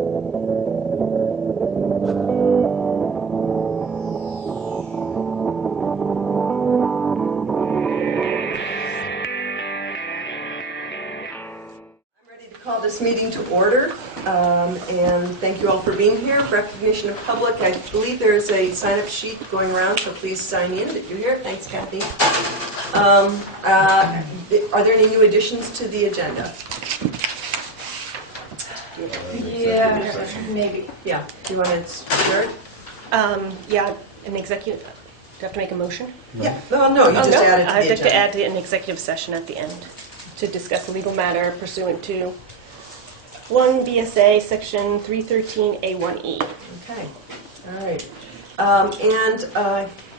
Call this meeting to order, and thank you all for being here. Recognition of public. I believe there's a sign-up sheet going around, so please sign in that you're here. Thanks, Kathy. Are there any new additions to the agenda? Yeah, maybe. Yeah. Do you want to start? Yeah, an executive. Do you have to make a motion? Yeah. Well, no, you just added to the agenda. I'd like to add an executive session at the end to discuss a legal matter pursuant to 1 BSA section 313A1E. Okay. All right.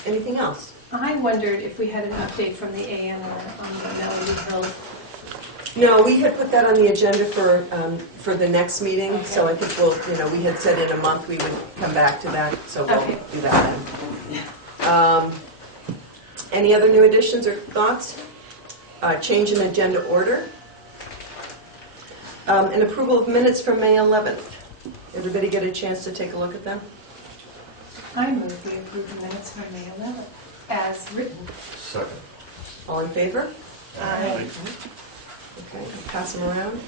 Anything else? I wondered if we had an update from the AN on the Melody Hill. No, we had put that on the agenda for the next meeting. Okay. So I think we'll, we had said in a month we would come back to that. So we'll do that then. Any other new additions or thoughts? Change in agenda order. An approval of minutes from May 11th. Everybody get a chance to take a look at them? I move we approve the minutes from May 11th as written. Second. All in favor? Aye. Okay, I'll pass them around.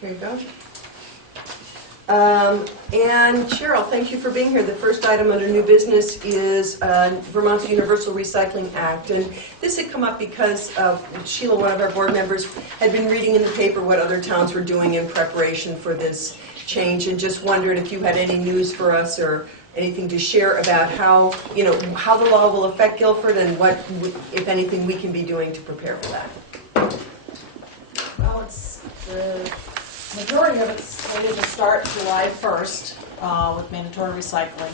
Here you go. And Cheryl, thank you for being here. The first item under new business is Vermont's Universal Recycling Act. And this had come up because Sheila, one of our board members, had been reading in the paper what other towns were doing in preparation for this change, and just wondered if you had any news for us or anything to share about how the law will affect Guilford and what, if anything, we can be doing to prepare for that. Well, it's the majority of it's slated to start July 1st with mandatory recycling.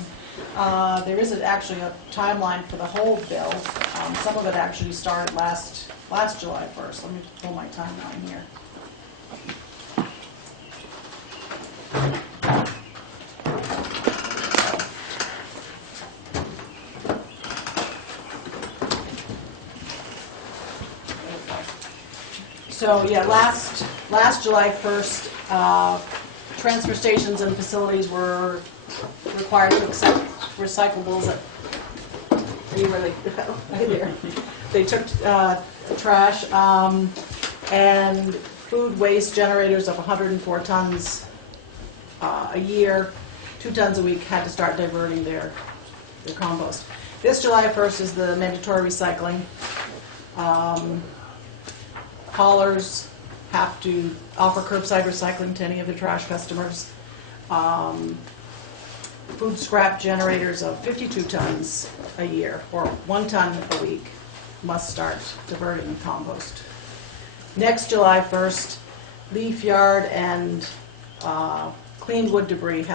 There isn't actually a timeline for the whole bill. Some of it actually started last July 1st. Let me pull my timeline here. So yeah, last July 1st, transfer stations and facilities were required to accept recyclables. Are you really? They took trash and food waste generators of 104 tons a year, 2 tons a week, had to start diverting their compost. This July 1st is the mandatory recycling. Haulers have to offer curbside recycling to any of their trash customers. Food scrap generators of 52 tons a year, or 1 ton a week, must start diverting compost. Next July 1st, leaf yard and clean wood debris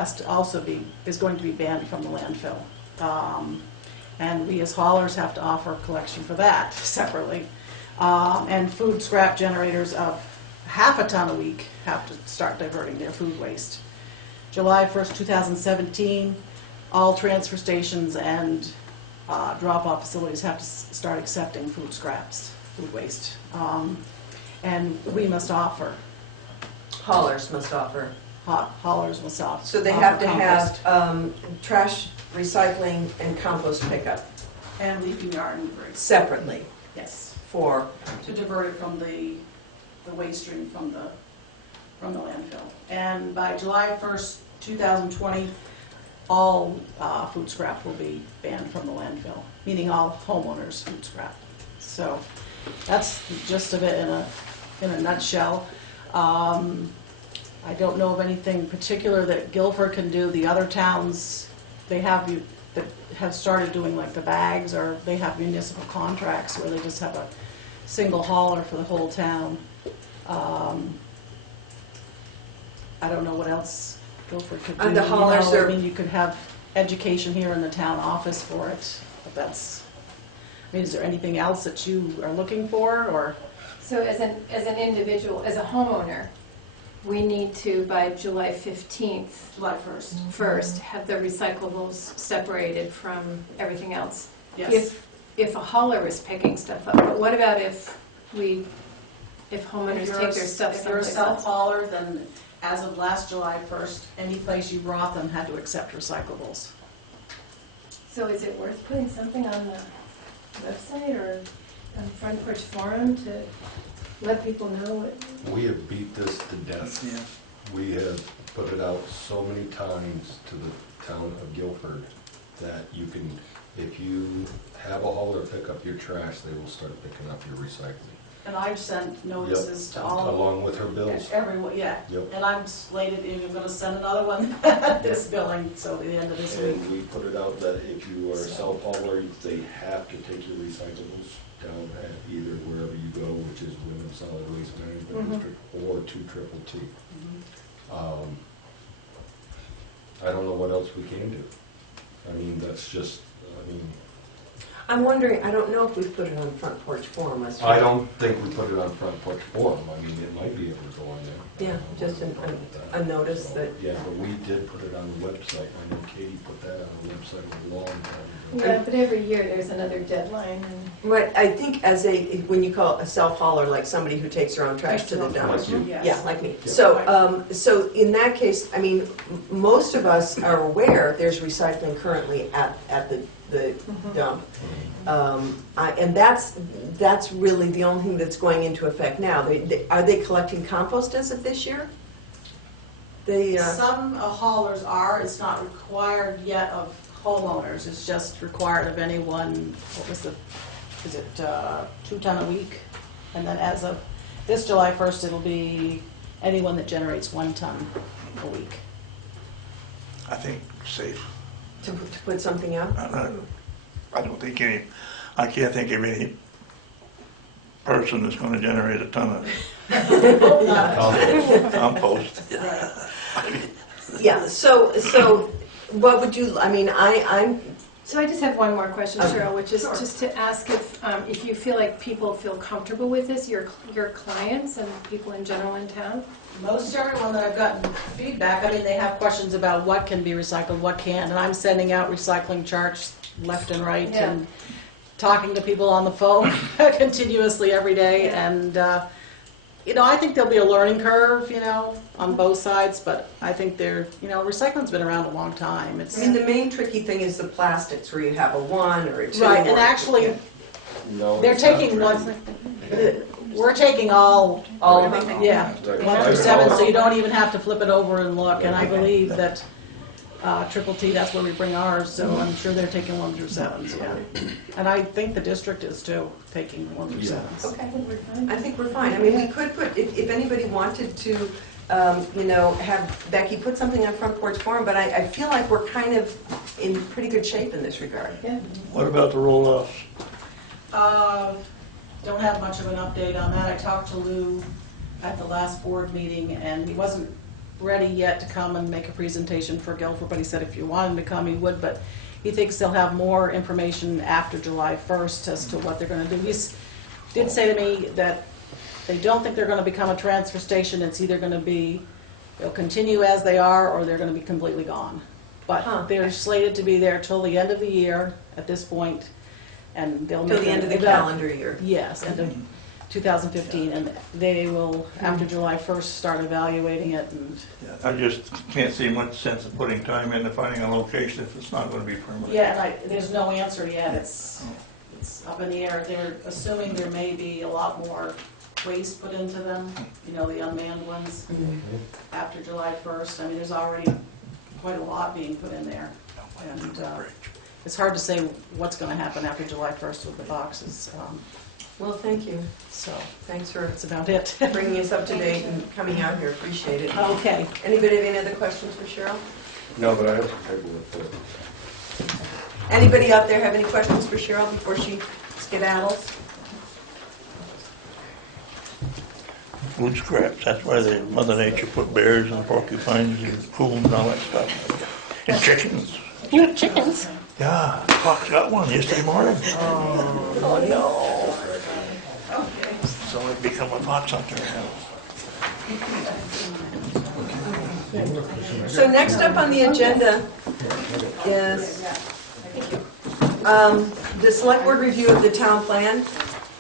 is going to be banned from the landfill. And we as haulers have to offer collection for that separately. And food scrap generators of half a ton a week have to start diverting their food waste. July 1st, 2017, all transfer stations and drop-off facilities have to start accepting food scraps, food waste. And we must offer. Haulers must offer. Haulers must offer. So they have to have trash, recycling, and compost pickup. And leafing yard and debris. Separately. Yes. To divert it from the waste stream from the landfill. And by July 1st, 2020, all food scrap will be banned from the landfill, meaning all homeowners' food scrap. So that's the gist of it in a nutshell. I don't know of anything particular that Guilford can do. The other towns, that have started doing like the bags, or they have municipal contracts where they just have a single hauler for the whole town. I don't know what else Guilford could do. And the haulers I mean, you could have education here in the town office for it, but that's. I mean, is there anything else that you are looking for, or? So as an individual, as a homeowner, we need to, by July 15th, July 1st, have the recyclables separated from everything else. Yes. If a hauler is picking stuff up, but what about if homeowners take their stuff someplace else? If you're a self-hauler, then as of last July 1st, any place you brought them had to accept recyclables. So is it worth putting something on the website or on Front Porch Forum to let people know what? We have beat this to death. Yeah. We have put it out so many times to the town of Guilford that you can, if you have a hauler pick up your trash, they will start picking up your recycling. And I've sent notices to all of Along with her bills. everyone, yeah. Yep. And I'm slated, I'm gonna send another one this billing, so the end of this week. And we put it out that if you are a self-hauler, they have to take your recyclables down at either wherever you go, which is Women's Solid Waste Management District or 2TTT. I don't know what else we can do. I mean, that's just, I'm wondering, I don't know if we've put it on Front Porch Forum. I don't think we put it on Front Porch Forum. I mean, it might be able to go on there. Yeah, just a notice that. Yeah, but we did put it on the website. I know Katie put that on the website a long time ago. Yeah, but every year there's another deadline and. Right, I think as when you call a self-hauler, like somebody who takes their own trash to the dump. Like you. Yes. Yeah, like me. Yeah. So in that case, I mean, most of us are aware there's recycling currently at the dump. And that's really the only thing that's going into effect now. Are they collecting compost as of this year? Some haulers are, it's not required yet of homeowners, it's just required of anyone, is it 2 ton a week? And then as of this July 1st, it'll be anyone that generates 1 ton a week. I think safe. To put something out? I don't think I can't think of any person that's gonna generate a ton of compost. Yeah, so what would you, I mean, I'm, So I just have one more question, Okay. Cheryl, which is Sure. just to ask if you feel like people feel comfortable with this, your clients and people in general in town? Most everyone that I've gotten feedback, I mean, they have questions about what can be recycled, what can't, and I'm sending out recycling charts left and right Yeah. and talking to people on the phone continuously every day, Yeah. and, I think there'll be a learning curve, on both sides, but I think recycling's been around a long time. It's I mean, the main tricky thing is the plastics, where you have a 1 or a 2. right, and or- actually, No, they're it's not taking right. we're taking all of Right. them, yeah. Right. 1 through 7, so you don't even have to flip it over and look, and I believe that Triple T, that's where we bring ours, so I'm sure they're taking 1 through 7s, yeah. And I think the district is too, taking 1 through Yeah. 7s. Okay. We're fine. I think we're fine. I mean, we could put, if anybody wanted to, have Becky put something on Front Porch Forum, but I feel like we're kind of in pretty good shape in this regard. Yeah. What about the roll-offs? Don't have much of an update on that. I talked to Lou at the last board meeting, and he wasn't ready yet to come and make a presentation for Guilford, but he said if you want him to come, he would, but he thinks they'll have more information after July 1st as to what they're going to do. He did say to me that they don't think they're going to become a transfer station. It's either going to be, they'll continue as they are, or they're going to be completely gone. Huh. But they're slated to be there till the end of the year at this point, and they'll Till make the end of the an- calendar year. Yes, end of 2015, and they will, after July 1st, start evaluating it, and, I just can't see much sense of putting time into finding a location if it's not gonna be permanent. yeah, and there's no answer yet, it's up in the air. They're assuming there may be a lot more waste put into them, the unmanned ones, after July 1st. I mean, there's already quite a lot being put in there, and it's hard to say what's going to happen after July 1st with the boxes, Well, thank you. so Thanks for that's about it. bringing us up to date and coming out here. Appreciate it. Okay. Anybody have any other questions for Cheryl? No, but I have some paperwork for it. Anybody out there have any questions for Cheryl before she skedaddles? Food scraps, that's why the Mother Nature put bears and porcupines and coons and all that stuff. And chickens. You have chickens? Yeah, Fox got one yesterday morning. Oh, no. So I've become a fox hunter now. So next up on the agenda is the select board review of the town plan.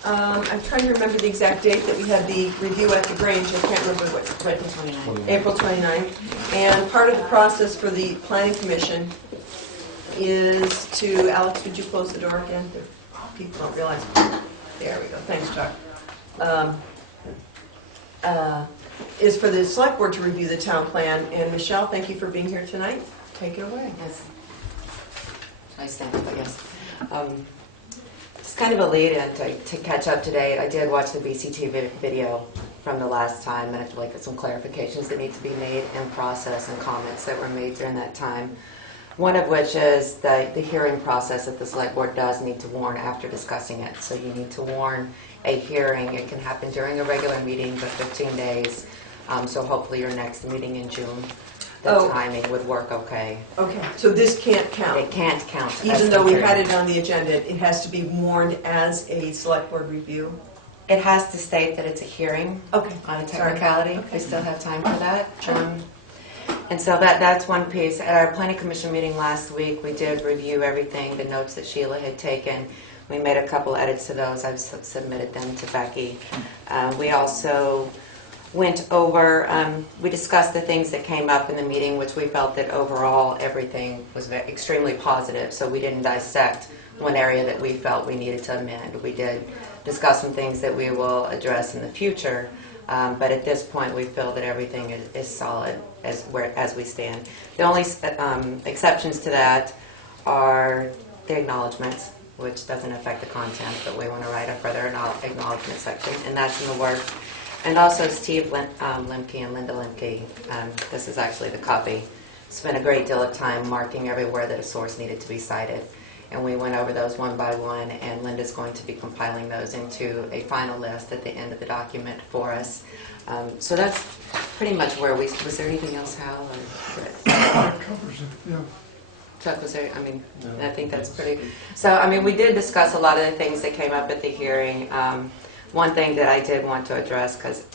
I'm trying to remember the exact date that we had the review at the Grange. I can't remember what, April 29th. April 29th. And part of the process for the Planning Commission is to, Alex, would you close the door again? People don't realize. There we go. Thanks, Chuck. Is for the Select Board to review the town plan. And Michelle, thank you for being here tonight. Take it away. Yes. Nice thing, but yes. It's kind of a lead-in to catch up today. I did watch the BCT video from the last time, and I feel like there's some clarifications that need to be made in process and comments that were made during that time. One of which is the hearing process that the Select Board does need to warn after discussing it. So you need to warn a hearing. It can happen during a regular meeting, but 15 days. So hopefully your next meeting in June, the timing would work okay. Okay, so this can't count. It can't count. as Even the though we hearing. had it on the agenda, it has to be warned as a Select Board review? It has to state that it's a hearing Okay. on a Sorry. technicality. Okay. We still have time for that. And so that's one piece. At our Planning Commission meeting last week, we did review everything, the notes that Sheila had taken. We made a couple edits to those. I've submitted them to Becky. We also went over, we discussed the things that came up in the meeting, which we felt that overall everything was extremely positive. So we didn't dissect one area that we felt we needed to amend. We did discuss some things that we will address in the future. But at this point, we feel that everything is solid as we stand. The only exceptions to that are the acknowledgments, which doesn't affect the content, but we want to write a further acknowledgement section, and that's in the works. And also Steve Lemke and Linda Lemke, this is actually the copy, spent a great deal of time marking everywhere that a source needed to be cited. And we went over those one by one, and Linda's going to be compiling those into a final list at the end of the document for us. So that's pretty much where was there anything else, Hal? That covers it, yeah. Chuck, was there, I think that's pretty, so, we did discuss a lot of the things that came up at the hearing. One thing that I did want to address, because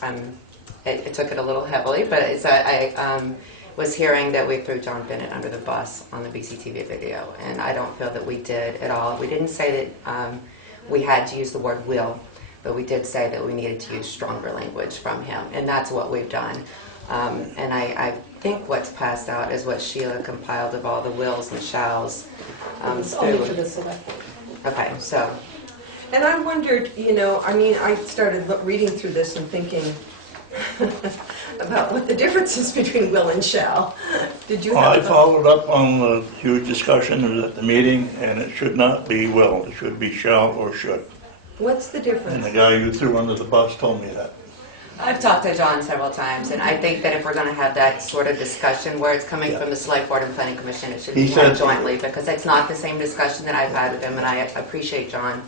it took it a little heavily, but I was hearing that we threw John Bennett under the bus on the BCTV video, and I don't feel that we did at all. We didn't say that we had to use the word will, but we did say that we needed to use stronger language from him, and that's what we've done. And I think what's passed out is what Sheila compiled of all the wills and shalls. It's only for the Select Board. Okay, so. And I wondered, I started reading through this and thinking about what the difference is between will and shall. Did you I have followed up on the huge discussion at the meeting, and it should not be will, it should be shall or should. What's the And difference? the guy you threw under the bus told me that. I've talked to John several times, and I think that if we're going to have that sort of discussion where it's coming from the Select Board and Planning Commission, it should be He done said- jointly, because it's not the same discussion that I've had with him, and I appreciate John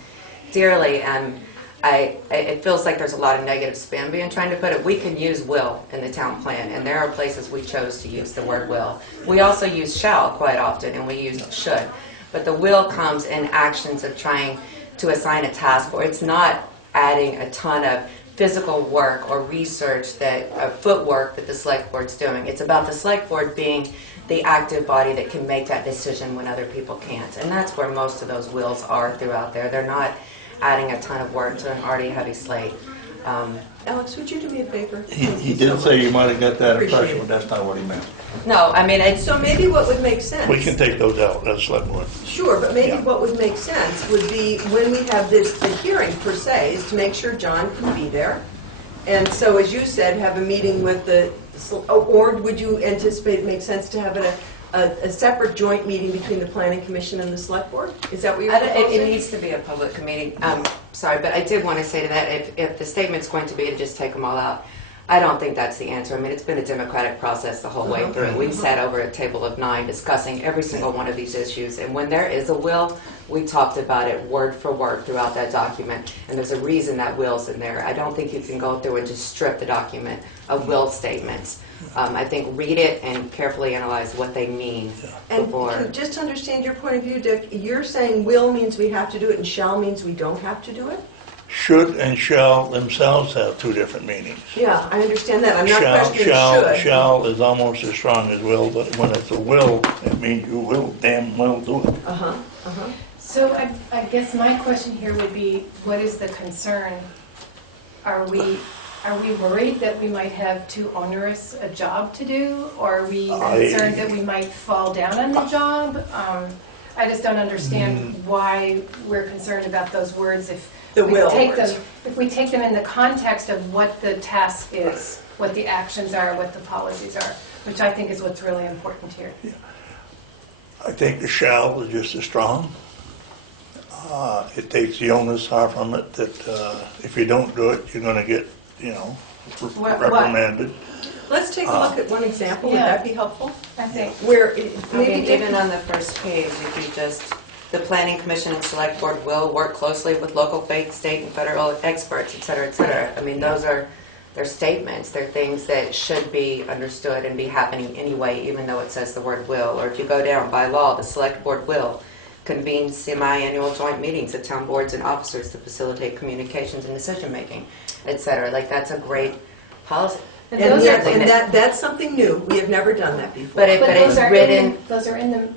dearly. And it feels like there's a lot of negative spin being trying to put it. We can use will in the town plan, and there are places we chose to use the word will. We also use shall quite often, and we use should. But the will comes in actions of trying to assign a task, or it's not adding a ton of physical work or research footwork that the Select Board's doing. It's about the Select Board being the active body that can make that decision when other people can't. And that's where most of those wills are throughout there. They're not adding a ton of work to an already heavy slate. Alex, would you do me a favor? He did say you might have got that Appreciate impression, it. but that's not what he meant. No, it's So maybe what would make sense... We can take those out as select board. Sure, but maybe Yeah. what would make sense would be when we have the hearing per se, is to make sure John can be there. And so, as you said, have a meeting with or would you anticipate it makes sense to have a separate joint meeting between the Planning Commission and the Select Board? Is that what you're proposing? It needs to be a public meeting. Sorry, but I did want to say to that, if the statement's going to be to just take them all out, I don't think that's the answer. It's been a democratic process the whole way through. We've sat over a table of 9 discussing every single one of these issues, and when there is a will, we talked about it word for word throughout that document, and there's a reason that will's in there. I don't think you can go through and just strip the document of will statements. I think read it and carefully analyze what they mean before. And just to understand your point of view, Dick, you're saying will means we have to do it and shall means we don't have to do it? Should and shall themselves have two different meanings. Yeah, I understand that. I'm not questioning should. Shall is almost as strong as will, but when it's a will, it means you will damn well do it. Uh-huh, uh-huh. So I guess my question here would be, what is the concern? Are we worried that we might have too onerous a job to do? Or are we concerned that we might fall down on the job? I just don't understand why we're concerned about those words if The we will take words. them, if we take them in the context of what the task is, what the actions are, what the policies are, which I think is what's really important here. I think the shall is just as strong. It takes the onus off from it that if you don't do it, you're going to get, What? reprimanded. Let's take a look at one example, would Yeah. that be helpful? I think. Where, I maybe mean, Dick- even on the first page, if you just, the planning commission and select board will work closely with local, state, and federal experts, et cetera, et cetera. I mean, those are, they're statements, they're things that should be understood and be happening anyway, even though it says the word will. Or if you go down, by law, the select board will convene semi-annual joint meetings of town boards and officers to facilitate communications and decision-making, et cetera. Like, that's a great policy. And and those yet- are- and that's something new, we have never done that before. But But it's those are written, those are in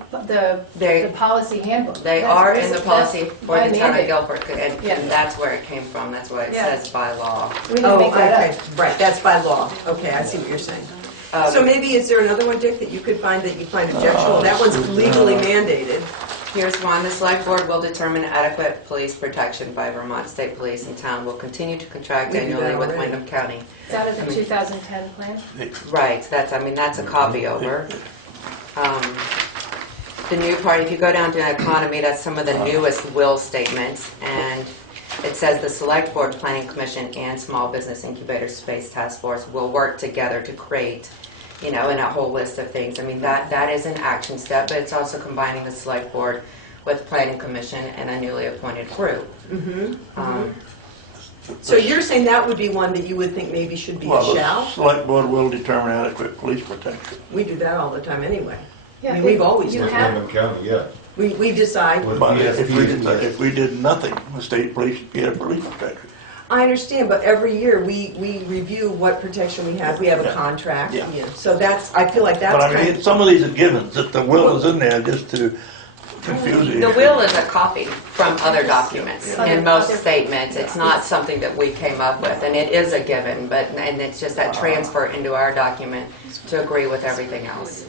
They- the policy handbook. they That's- are this in the is- policy that's for by the town of mandate. Guilford, Yeah. and that's where it came from. That's why it Yeah. says by law. We didn't Oh, make that okay, up. right, that's by law. Okay, I see what you're saying. So maybe, is there another one, Dick, that you could find that you find objectionable? That one's legally mandated. Here's one. The select board will determine adequate police protection by Vermont State Police, and town will continue to contract We do that annually with already. Wyndham County. It's out of the 2010 plan. Right, that's a copy over. The new part, if you go down to economy, that's some of the newest will statements, and it says the select board, planning commission, and small business incubator space task force will work together to create, and a whole list of things. I mean, that is an action step, but it's also combining the select board with planning commission and a newly appointed group. So you're saying that would be one that you would think maybe should be a Well, the shall? select board will determine adequate police protection. We do that all the time anyway. Yeah, I mean, we've always you done With have- Wyndham County, yeah. We decide. With But if VSP, if we did nothing, the state police would get a police protection. I understand, but every year we review what protection we have. We have a Yeah. contract. Yeah. So that's, I feel like that's But I kind mean, of, some of these are givens, that the will is in there just to confuse you. The will is a copy from other documents. Yeah. In most Other- statements, it's not something that we came up with, and it is a given, and it's just that transfer into our document to agree with everything else.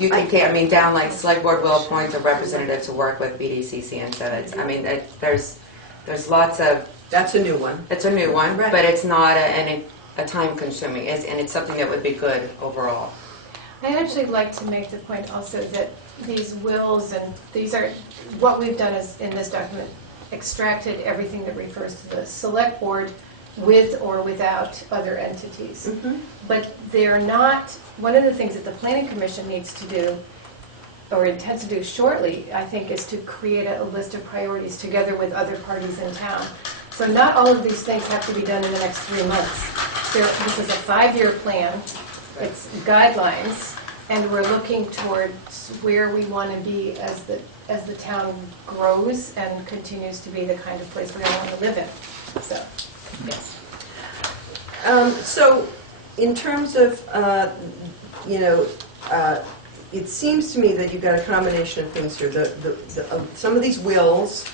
You can, down like select board will appoint a representative to work with BDCC and CEDS. I mean, there's lots of, that's a new one. it's a new one, Right. but it's not a time consuming, and it's something that would be good overall. I'd actually like to make the point also that these wills and these are, what we've done is, in this document, extracted everything that refers to the select board with or without other entities. But they're not, one of the things that the planning commission needs to do, or intends to do shortly, I think, is to create a list of priorities together with other parties in town. So not all of these things have to be done in the next 3 months. This is a 5-year plan, it's guidelines, and we're looking towards where we want to be as the town grows and continues to be the kind of place we all want to live in. So, yes. So in terms of, it seems to me that you've got a combination of things here. Some of these wills,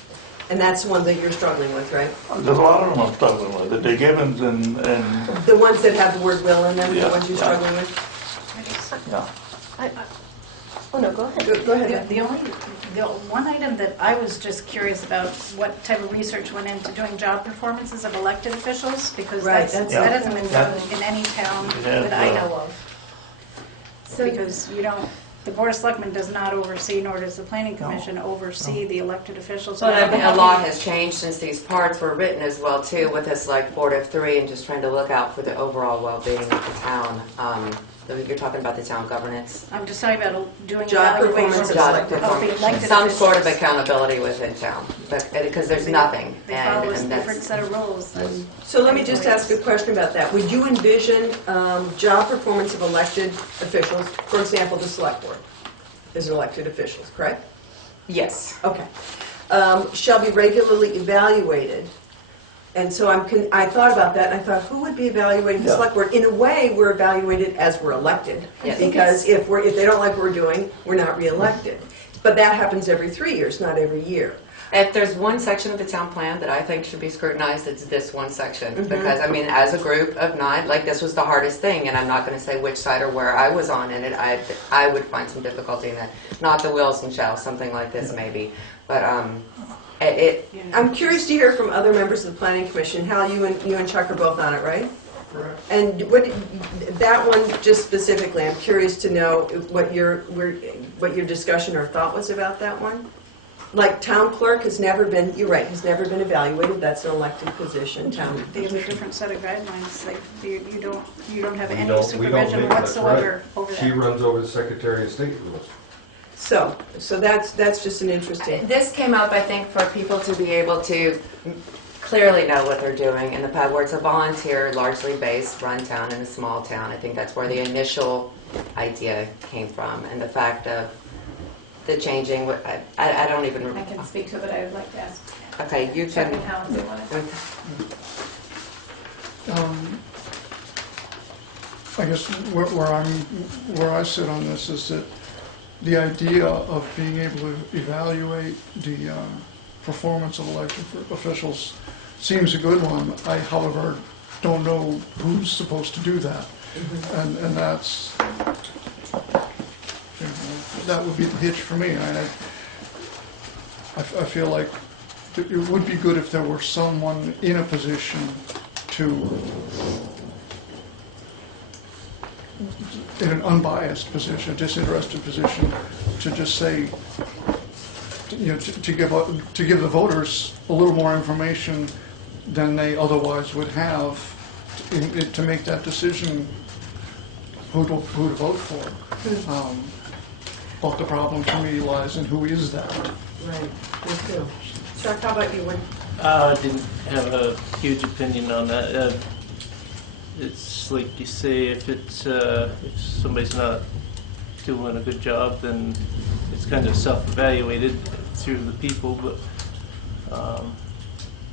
and that's the one that you're struggling with, right? There's a lot of them I'm struggling with, that they're givens and, The ones that have the word will in them, the Yeah, ones you're yeah. struggling with? yeah. Oh, no, go ahead. Go ahead. The one item that I was just curious about, what type of research went into doing job performances of elected officials? Because Right, that that's- hasn't been done in any town Yeah, that I yeah. know of. Because the Board of Selectmen does not oversee, nor does the Planning Commission oversee the elected officials. But I mean, a lot has changed since these parts were written as well too, with this like board of 3 and just trying to look out for the overall well-being of the town. You're talking about the town governance. I'm just talking about doing Job evaluation performance of Job elected of the performance. elected Some sort of officials. accountability within town, but because there's nothing, They follow a and different that's set of rules than. So let me just ask a question about that. Would you envision job performance of elected officials, for example, the select board is elected officials, correct? yes. Okay. Shall be regularly evaluated And so I thought about that, and I thought, who would be evaluating the Yeah. select board? In a way, we're evaluated as we're elected. Yes. Because if they don't like what we're doing, we're not reelected. But that happens every 3 years, not every year. If there's one section of the town plan that I think should be scrutinized, it's this one section. Because, I mean, as a group of 9, like, this was the hardest thing, and I'm not going to say which side or where I was on in it. I would find some difficulty in that. Not the wills and shalls, something like this maybe. But I'm curious to hear from other members of the planning commission. Hal, you and Chuck are both on it, right? Correct. And that one just specifically, I'm curious to know what your discussion or thought was about that one. Like town clerk has never been, you're right, has never been evaluated. That's an elected position. They have a different set of guidelines, like, you don't have We any don't supervision make- that's whatsoever right. over She that. runs over the Secretary of State rules. So that's just an interesting. this came up, I think, for people to be able to clearly know what they're doing in the pub, where it's a volunteer, largely based, run town in a small town. I think that's where the initial idea came from, and the fact of the changing, I don't even I remember. can speak to it, but I would like to ask Okay, you Chuck can. and Hal if they want to. I guess where I sit on this is that the idea of being able to evaluate the performance of elected officials seems a good one. I, however, don't know who's supposed to do that. And that's, you know, that would be the hitch for me. I feel like it would be good if there were someone in a position to, in an unbiased position, a disinterested position, to just say, you know, to give the voters a little more information than they otherwise would have to make that decision who to vote for. But the problem for me lies in who is that. Right, me too. Chuck, how about you? Didn't have a huge opinion on that. It's like you say, if somebody's not doing a good job, then it's kind of self-evaluated through the people. But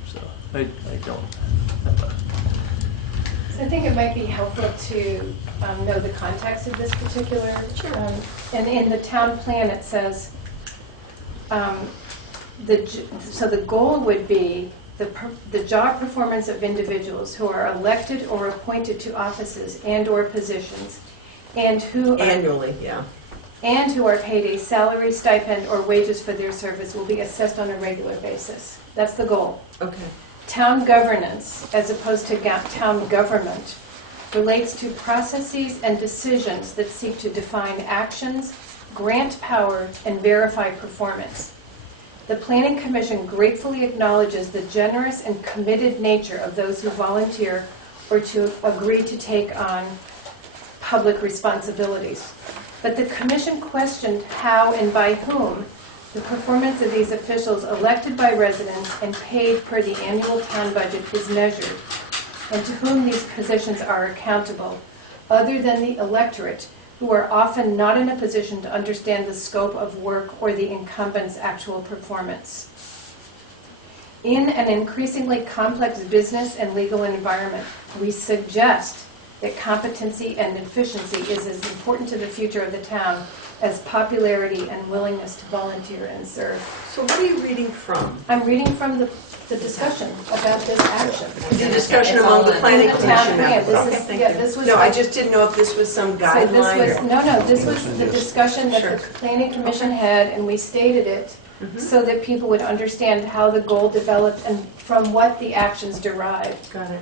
so I don't have a. I think it might be helpful to know the context of this particular. And in the town plan, it says, so the goal would be the job performance of individuals who are elected or appointed to offices and/or positions, and who are, Annually, yeah. and who are paid a salary, stipend, or wages for their service will be assessed on a regular basis. That's the goal. Okay. Town governance, as opposed to town government, relates to processes and decisions that seek to define actions, grant power, and verify performance. The Planning Commission gratefully acknowledges the generous and committed nature of those who volunteer or to agree to take on public responsibilities. But the Commission questioned how and by whom the performance of these officials elected by residents and paid per the annual town budget is measured, and to whom these positions are accountable, other than the electorate, who are often not in a position to understand the scope of work or the incumbent's actual performance. In an increasingly complex business and legal environment, we suggest that competency and efficiency is as important to the future of the town as popularity and willingness to volunteer and serve. So what are you reading from? I'm reading from the discussion about this action. The discussion among the planning In the town commission plan. members. This is, yeah, this was. No, I just didn't know if this was some So this guideline was, or... this was the discussion that the planning commission had, and we stated it so that people would understand how the goal developed and from what the actions derived. Got it.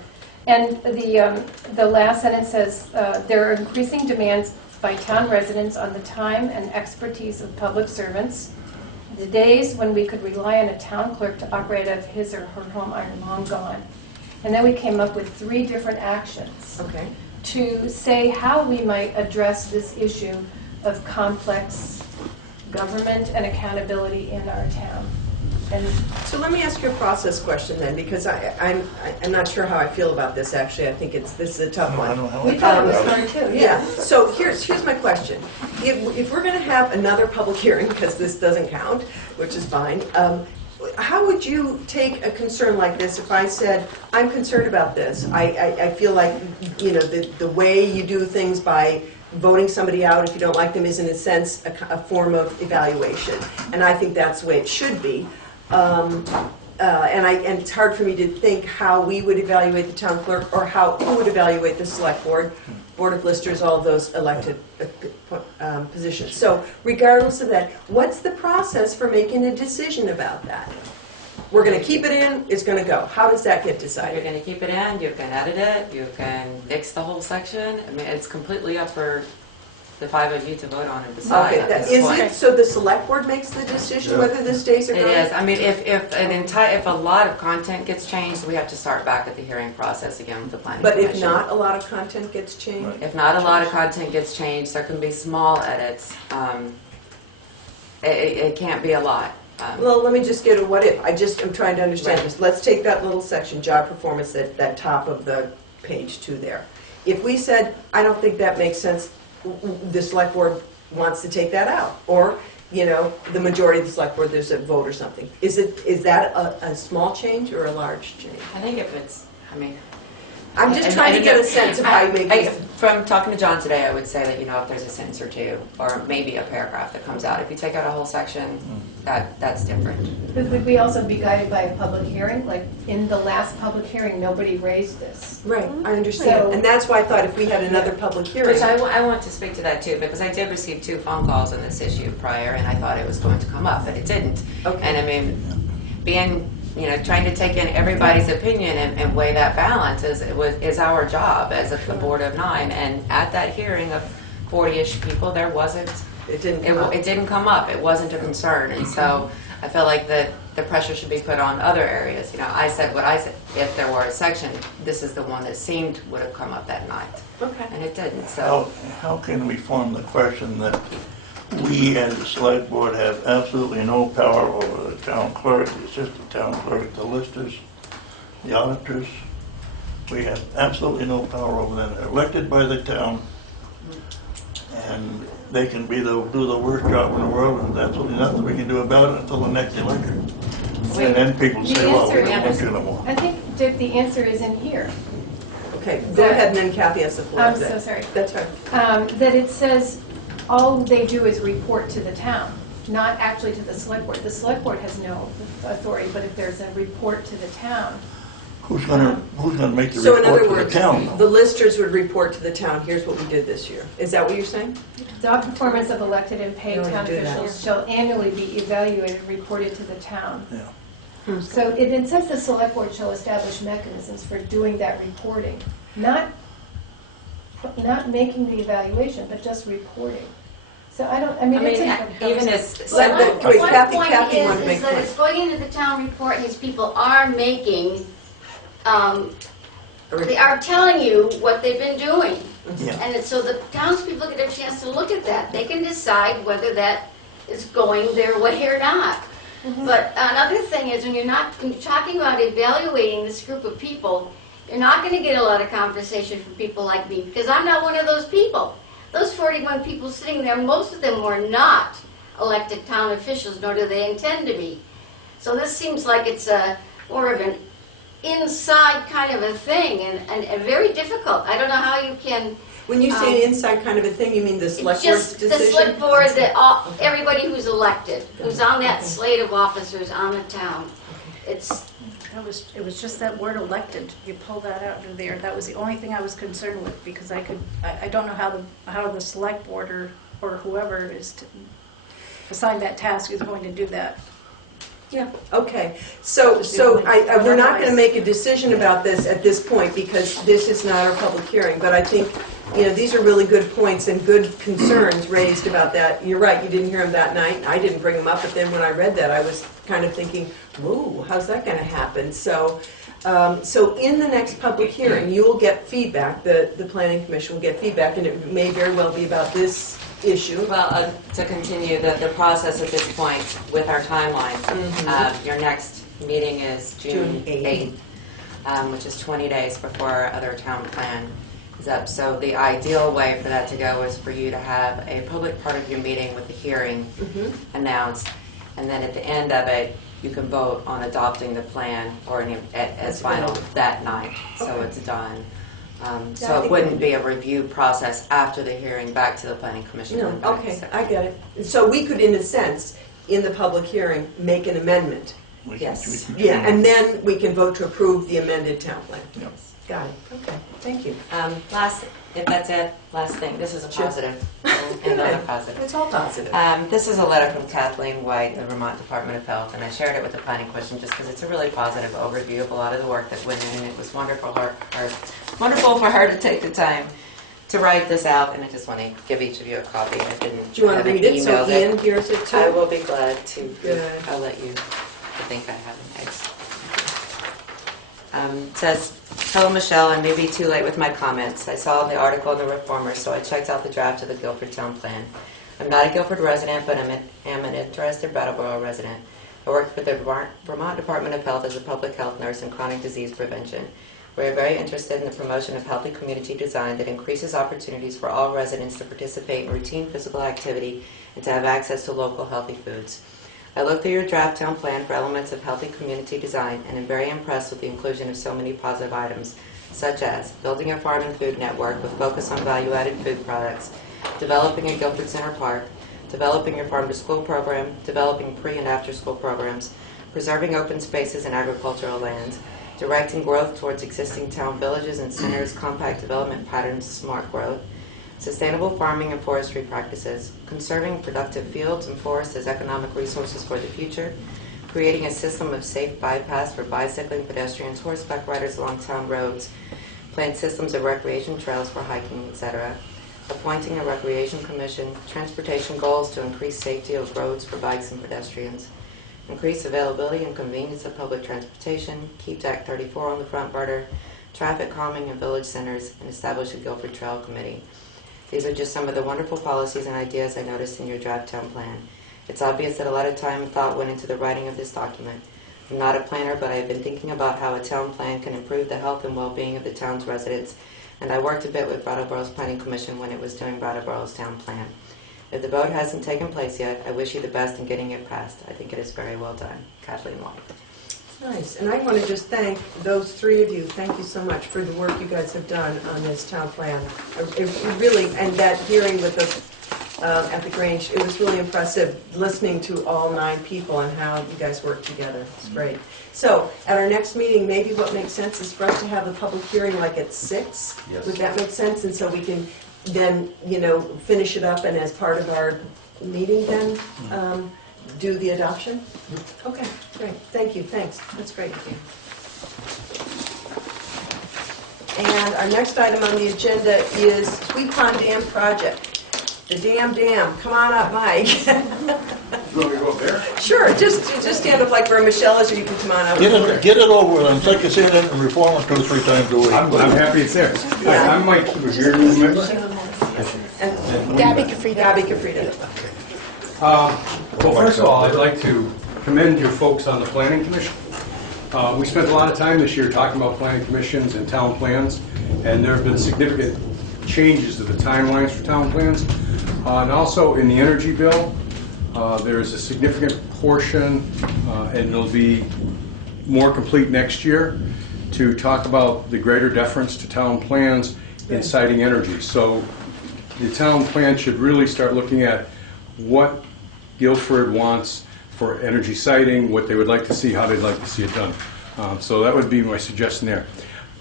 And the last sentence says, there are increasing demands by town residents on the time and expertise of public servants. The days when we could rely on a town clerk to operate out of his or her home are long gone. And then we came up with 3 different actions Okay. to say how we might address this issue of complex government and accountability in our town. And So let me ask you a process question then, because I'm not sure how I feel about this, actually. I think this is a tough I one. don't know. we thought it was hard too, Yeah, so here's my question. If we're going to have another public hearing, because this doesn't count, which is fine, how would you take a concern like this if I said, I'm concerned about this? I feel like, you know, the way you do things by voting somebody out if you don't like them is in a sense a form of evaluation. And I think that's the way it should be. And it's hard for me to think how we would evaluate the town clerk or who would evaluate the select board, board of listers, all of those elected positions. So regardless of that, what's the process for making a decision about that? We're going to keep it in, it's going to go. How does that get You're decided? going to keep it in, you can edit it, you can fix the whole section. I mean, it's completely up for the 5 of you to vote on and decide Okay, at that, this is point. it, so the select board makes the decision whether this stays or It goes? is. I mean, if a lot of content gets changed, we have to start back at the hearing process again with the planning But commission. if not, a lot of content gets changed? If not a lot of content gets changed, there can be small edits. It can't be a lot. Well, let me just get a what if. I'm trying to understand this. Let's take that little section, job performance, that top of the page 2 there. If we said, I don't think that makes sense, the select board wants to take that out, or, you know, the majority of the select board, there's a vote or something. Is that a small change or a large change? I think if it's, I mean... I'm just trying to get a sense of how you make it. From talking to John today, I would say that, you know, if there's a sentence or two, or maybe a paragraph that comes out, if you take out a whole section, that's different. But would we also be guided by a public hearing? Like, in the last public hearing, nobody raised this. Right, I understand. So- And that's why I thought if we had another public hearing. Which I want to speak to that too, because I did receive 2 phone calls on this issue prior, and I thought it was going to come up, but it didn't. Okay. And I mean, being, you know, trying to take in everybody's opinion and weigh that balance is our job as a board of 9. And at that hearing of 40-ish people, there wasn't, It didn't come up. it didn't come up. It wasn't a concern. And so I felt like the pressure should be put on other areas. You know, I said what I said. If there were a section, this is the one that seemed would have come up that night. Okay. And it didn't, so. How can we form the question that we as the select board have absolutely no power over the town clerk, the assistant town clerk, the listers, the auditors? We have absolutely no power over them. They're elected by the town, and they can do the worst job in the world, and there's absolutely nothing we can do about it until the next election. And then people say, well, we don't want you no more. I think, Dick, the answer is in here. Okay, go ahead, and then Kathy has the floor. I'm so sorry. That's right. That it says all they do is report to the town, not actually to the select board. The select board has no authority, but if there's a report to the town. Who's gonna make the So in other report to the words, town? the listers would report to the town, here's what we did this year. Is that what you're saying? Job performance of elected and paid You don't town do that. officials shall annually be evaluated and reported to the town. Yeah. So it says the select board shall establish mechanisms for doing that reporting, not making the evaluation, but just reporting. So I mean, it's Even as, Well, One wait, one Kathy point wanted to make is that one. it's going into the town report, and these people are making, they are telling you what they've been doing. Yeah. And so the townspeople get a chance to look at that. They can decide whether that is going their way or not. But another thing is, when you're talking about evaluating this group of people, you're not going to get a lot of conversation from people like me, because I'm not one of those people. Those 41 people sitting there, most of them were not elected town officials, nor do they intend to be. So this seems like it's more of an inside kind of a thing, and very difficult. I don't know how you can... When you say an inside kind of a thing, you mean the select board's Just decision? the select board, everybody who's elected, who's on that slate of officers on the town. It was just that word elected. You pull that out of there. That was the only thing I was concerned with, because I don't know how the select board or whoever is assigned that task is going to do that. Yeah, okay. So we're not going to make a decision about this at this point because this is not our public hearing, but I think, you know, these are really good points and good concerns raised about that. You're right, you didn't hear them that night. I didn't bring them up, but then when I read that, I was kind of thinking, ooh, how's that going to happen? So in the next public hearing, you will get feedback. The Planning Commission will get feedback, and it may very well be about this issue. well, to continue the process at this point with our timeline, your next meeting is June 8th, which is 20 days before our other town plan is up. So the ideal way for that to go is for you to have a public part of your meeting with the hearing announced, and then at the end of it, you can vote on adopting the plan or as final that night. So Okay. it's done. I So it think- wouldn't be a review process after the hearing back to the planning commission. No, and back okay, to I get it. So we could, in a sense, in the public hearing, make an amendment. We Yes, can yeah, change. and then we can vote to approve the amended town plan. Yep. Got it, okay, thank you. Last, if that's it, last thing. This is a Sure. positive. And not a positive. It's all positive. This is a letter from Kathleen White, the Vermont Department of Health, and I shared it with the Planning Commission just because it's a really positive overview of a lot of the work that went in, and it was wonderful for her to take the time to write this out, and I just want to give each of you a copy. I didn't. Do you want to haven't read it so emailed it. Ian hears it too? I will be glad to. Good. I'll let you. I think I have it. It says, "Hello, Michelle. I may be too late with my comments. I saw the article in the Reformer, so I checked out the draft of the Guilford Town Plan. I'm not a Guilford resident, but am an interested Brattleboro resident. I work for the Vermont Department of Health as a public health nurse in chronic disease prevention. We are very interested in the promotion of healthy community design that increases opportunities for all residents to participate in routine physical activity and to have access to local healthy foods. I looked through your draft town plan for elements of healthy community design and am very impressed with the inclusion of so many positive items, such as building a farm and food network with focus on value-added food products, developing a Guilford Center Park, developing your farm-to-school program, developing pre- and after-school programs, preserving open spaces and agricultural lands, directing growth towards existing town villages and centers, compact development patterns, smart growth, sustainable farming and forestry practices, conserving productive fields and forests as economic resources for the future, creating a system of safe bypass for bicycling, pedestrians, horseback riders along town roads, plan systems of recreation trails for hiking, etc., appointing a recreation commission, transportation goals to increase safety of roads for bikes and pedestrians, increase availability and convenience of public transportation, keep Act 34 on the front burner, traffic calming in village centers, and establish a Guilford Trail Committee. These are just some of the wonderful policies and ideas I noticed in your draft town plan. It's obvious that a lot of time and thought went into the writing of this document. I'm not a planner, but I have been thinking about how a town plan can improve the health and well-being of the town's residents, and I worked a bit with Brattleboro's Planning Commission when it was doing Brattleboro's town plan. If the vote hasn't taken place yet, I wish you the best in getting it passed. I think it is very well done. Kathleen White. Nice, and I want to just thank those three of you. Thank you so much for the work you guys have done on this town plan. It really, and that hearing with us at the Grange, it was really impressive listening to all 9 people and how you guys work together. It's great. So, at our next meeting, maybe what makes sense is for us to have the public hearing like at 6. Yes. Would that make sense? And so we can then, finish it up and as part of our meeting then, do the adoption? Okay, great. Thank you, thanks. That's great. And our next item on the agenda is Sweet Pond Dam Project. The dam. Come on up, Mike. You want me to go up there? Sure, just stand up like where Michelle is, or you can come on up. Get it over with. I'm sick of seeing it in Reformer 2 or 3 times a week. I'm happy it's there. Hi, I'm Mike Keeper here, new member. And Gabby Kafrida. Gabby Kafrida. Well, first of all, I'd like to commend your folks on the Planning Commission. We spent a lot of time this year talking about planning commissions and town plans, and there have been significant changes to the timelines for town plans. And also in the energy bill, there is a significant portion, and it'll be more complete next year, to talk about the greater deference to town plans in citing energy. So the town plan should really start looking at what Guilford wants for energy siting, what they would like to see, how they'd like to see it done. So that would be my suggestion there.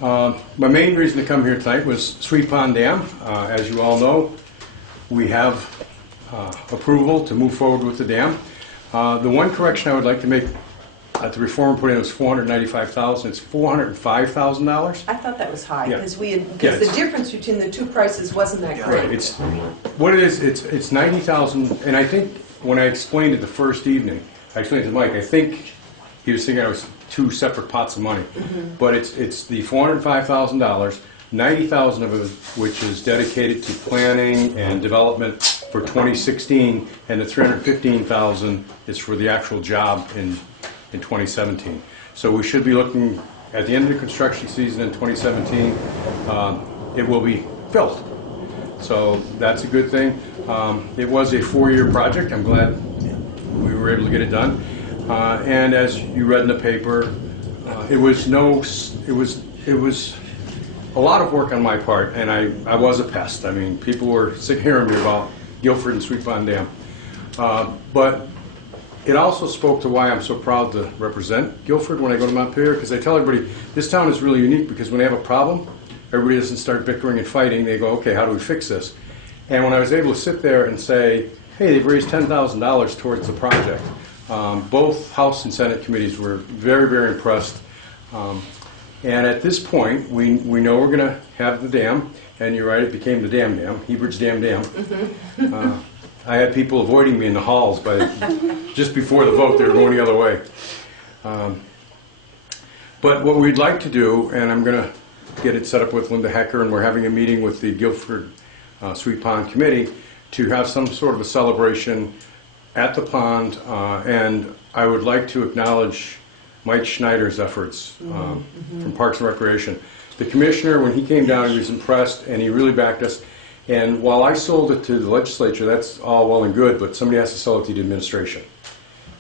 My main reason to come here tonight was Sweet Pond Dam. As you all know, we have approval to move forward with the dam. The one correction I would like to make at the reform put in was $495,000. It's $405,000. I thought that was high, Yeah. because Yeah, the difference between the two prices wasn't that great. Right. It's what it is. It's $90,000, and I think when I explained it the first evening, I explained it to Mike. I think he was thinking I was 2 separate pots of money, but it's the $405,000, $90,000 of it, which is dedicated to planning and development for 2016, and the $315,000 is for the actual job in 2017. So we should be looking at the end of the construction season in 2017. It will be filled. So that's a good thing. It was a 4-year project. I'm glad we were able to get it done. And as you read in the paper, it was a lot of work on my part, and I was a pest. I mean, people were sick of hearing me about Guilford and Sweet Pond Dam. But it also spoke to why I'm so proud to represent Guilford when I go to Montpelier, because I tell everybody, this town is really unique because when they have a problem, everybody doesn't start bickering and fighting. They go, okay, how do we fix this? And when I was able to sit there and say, hey, they've raised $10,000 towards the project, both House and Senate committees were very, very impressed. And at this point, we know we're going to have the dam, and you're right, it became the Dam, Hebert's Dam. I had people avoiding me in the halls just before the vote. They were going the other way. But what we'd like to do, and I'm going to get it set up with Linda Hecker, and we're having a meeting with the Guilford Sweet Pond Committee to have some sort of a celebration at the pond, and I would like to acknowledge Mike Schneider's efforts from Parks and Recreation. The commissioner, when he came down, he was impressed, and he really backed us. And while I sold it to the legislature, that's all well and good, but somebody has to sell it to the administration.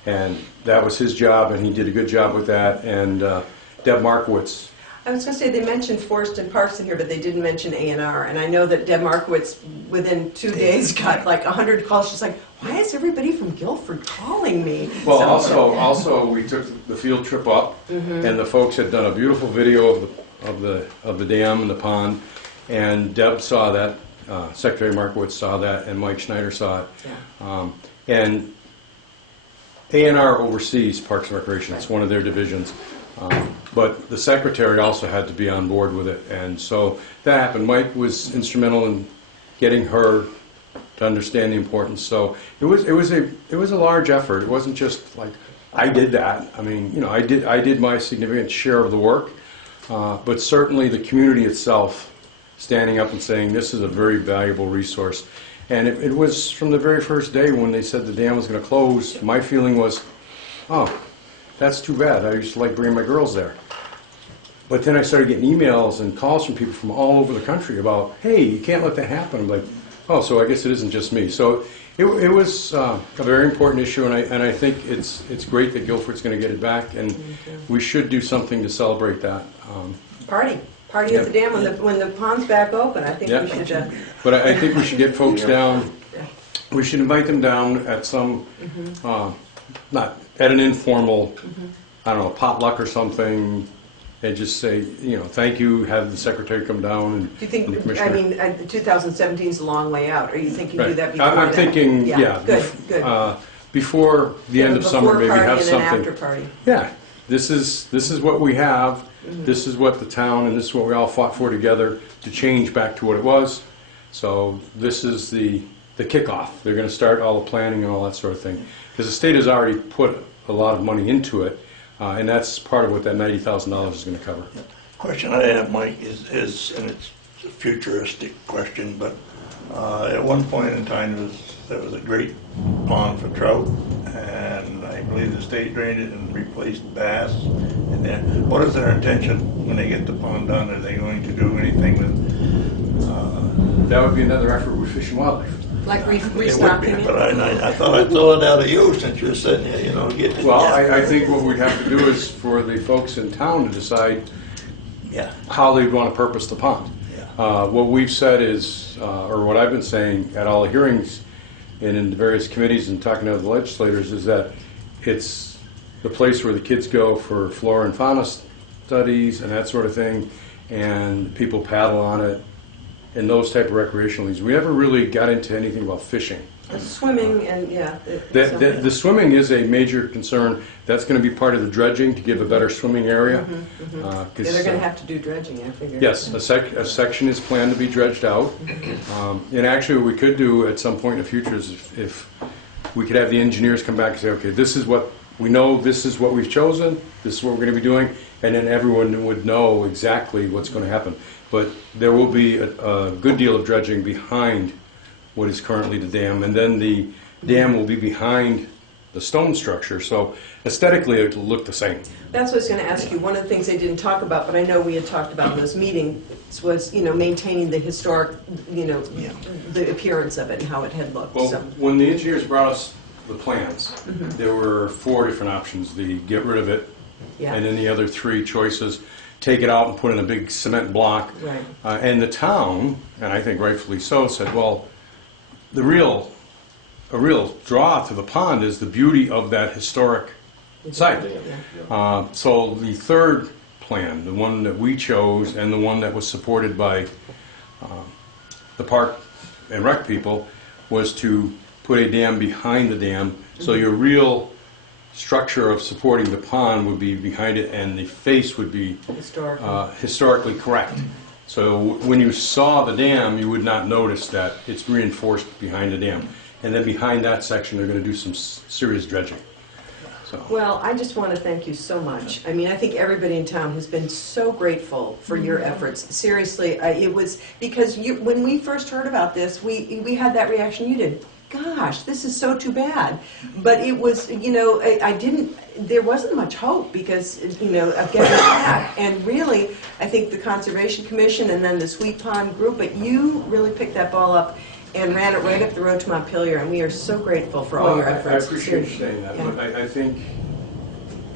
And that was his job, and he did a good job with that. And Deb Markowitz. I was going to say they mentioned Forest and Parks in here, but they didn't mention A&R. And I know that Deb Markowitz, within 2 days, got like 100 calls. She's like, why is everybody from Guilford calling me? Well, also we took the field trip up, and the folks had done a beautiful video of the dam and the pond, and Deb saw that. Secretary Markowitz saw that, and Mike Schneider saw it. Yeah. And A&R oversees Parks and Recreation. It's one of their divisions. But the secretary also had to be on board with it, and so that happened. Mike was instrumental in getting her to understand the importance. So it was a large effort. It wasn't just like I did that. I mean, you know, I did my significant share of the work, but certainly the community itself standing up and saying this is a very valuable resource. And it was from the very first day when they said the dam was going to close, my feeling was, oh, that's too bad. I used to like bringing my girls there. But then I started getting emails and calls from people from all over the country about, hey, you can't let that happen. I'm like, oh, so I guess it isn't just me. So it was a very important issue, and I think it's great that Guilford's going to get it back, and we should do something to celebrate that. Party at the dam when the pond's back open. I think we should. But I think we should get folks down. We should invite them down at some, not at an informal, I don't know, potluck or something, and just say, you know, thank you. Have the secretary come down and. Do you think? And the commissioner. I mean, 2017 is a long way out. Are you thinking do that before? I'm thinking, Good. Before the end of summer, maybe have something. After party. Yeah, this is what we have. This is what the town and this is what we all fought for together to change back to what it was. So this is the kickoff. They're going to start all the planning and all that sort of thing. Because the state has already put a lot of money into it, and that's part of what that $90,000 is going to cover. Question I have, Mike, is and it's a futuristic question, but at one point in time there was a great pond for trout, and I believe the state drained it and replaced bass in there. What is their intention when they get the pond done? Are they going to do anything with? That would be another effort with Fish and Wildlife. Like It would be, restocking it? but I thought I'd throw it out of you since you're sitting here, you know, getting. Well, I think what we'd have to do is for the folks in town to decide how they want to purpose the pond. What we've said is, or what I've been saying at all the hearings and in the various committees and talking to the legislators, is that it's the place where the kids go for flora and fauna studies and that sort of thing, and people paddle on it and those type of recreational things. We never really got into anything about fishing. Swimming and The swimming is a major concern. That's going to be part of the dredging to give a better swimming area. They're going to have to do dredging, I figure. Yes, a section is planned to be dredged out. And actually what we could do at some point in the future is if we could have the engineers come back and say, okay, this is what we know, this is what we've chosen, this is what we're going to be doing, and then everyone would know exactly what's going to happen. But there will be a good deal of dredging behind what is currently the dam, and then the dam will be behind the stone structure, so aesthetically it will look the same. That's what I was going to ask you. One of the things they didn't talk about, but I know we had talked about in those meetings, was, you know, maintaining the historic, you know, the appearance of it and how it had looked. Well, when the engineers brought us the plans, there were 4 different options. The get rid of it, Yeah. and then the other 3 choices, take it out and put in a big cement block. Right. And the town, and I think rightfully so, said, well, a real draw to the pond is the beauty of that historic site. So the third plan, the one that we chose and the one that was supported by the Park and Rec people, was to put a dam behind the dam. So your real structure of supporting the pond would be behind it, and the face would be historically correct. So when you saw the dam, you would not notice that it's reinforced behind the dam. And then behind that section, they're going to do some serious dredging. So. Well, I just want to thank you so much. I mean, I think everybody in town has been so grateful for your efforts. Seriously, it was because when we first heard about this, we had that reaction you did. Gosh, this is so too bad. But it was, you know, there wasn't much hope because, you know, of getting it back. And really, I think the Conservation Commission and then the Sweet Pond Group, but you really picked that ball up and ran it right up the road to Montpelier, and we are so grateful for all your efforts. I appreciate you saying that. Yeah. But I think,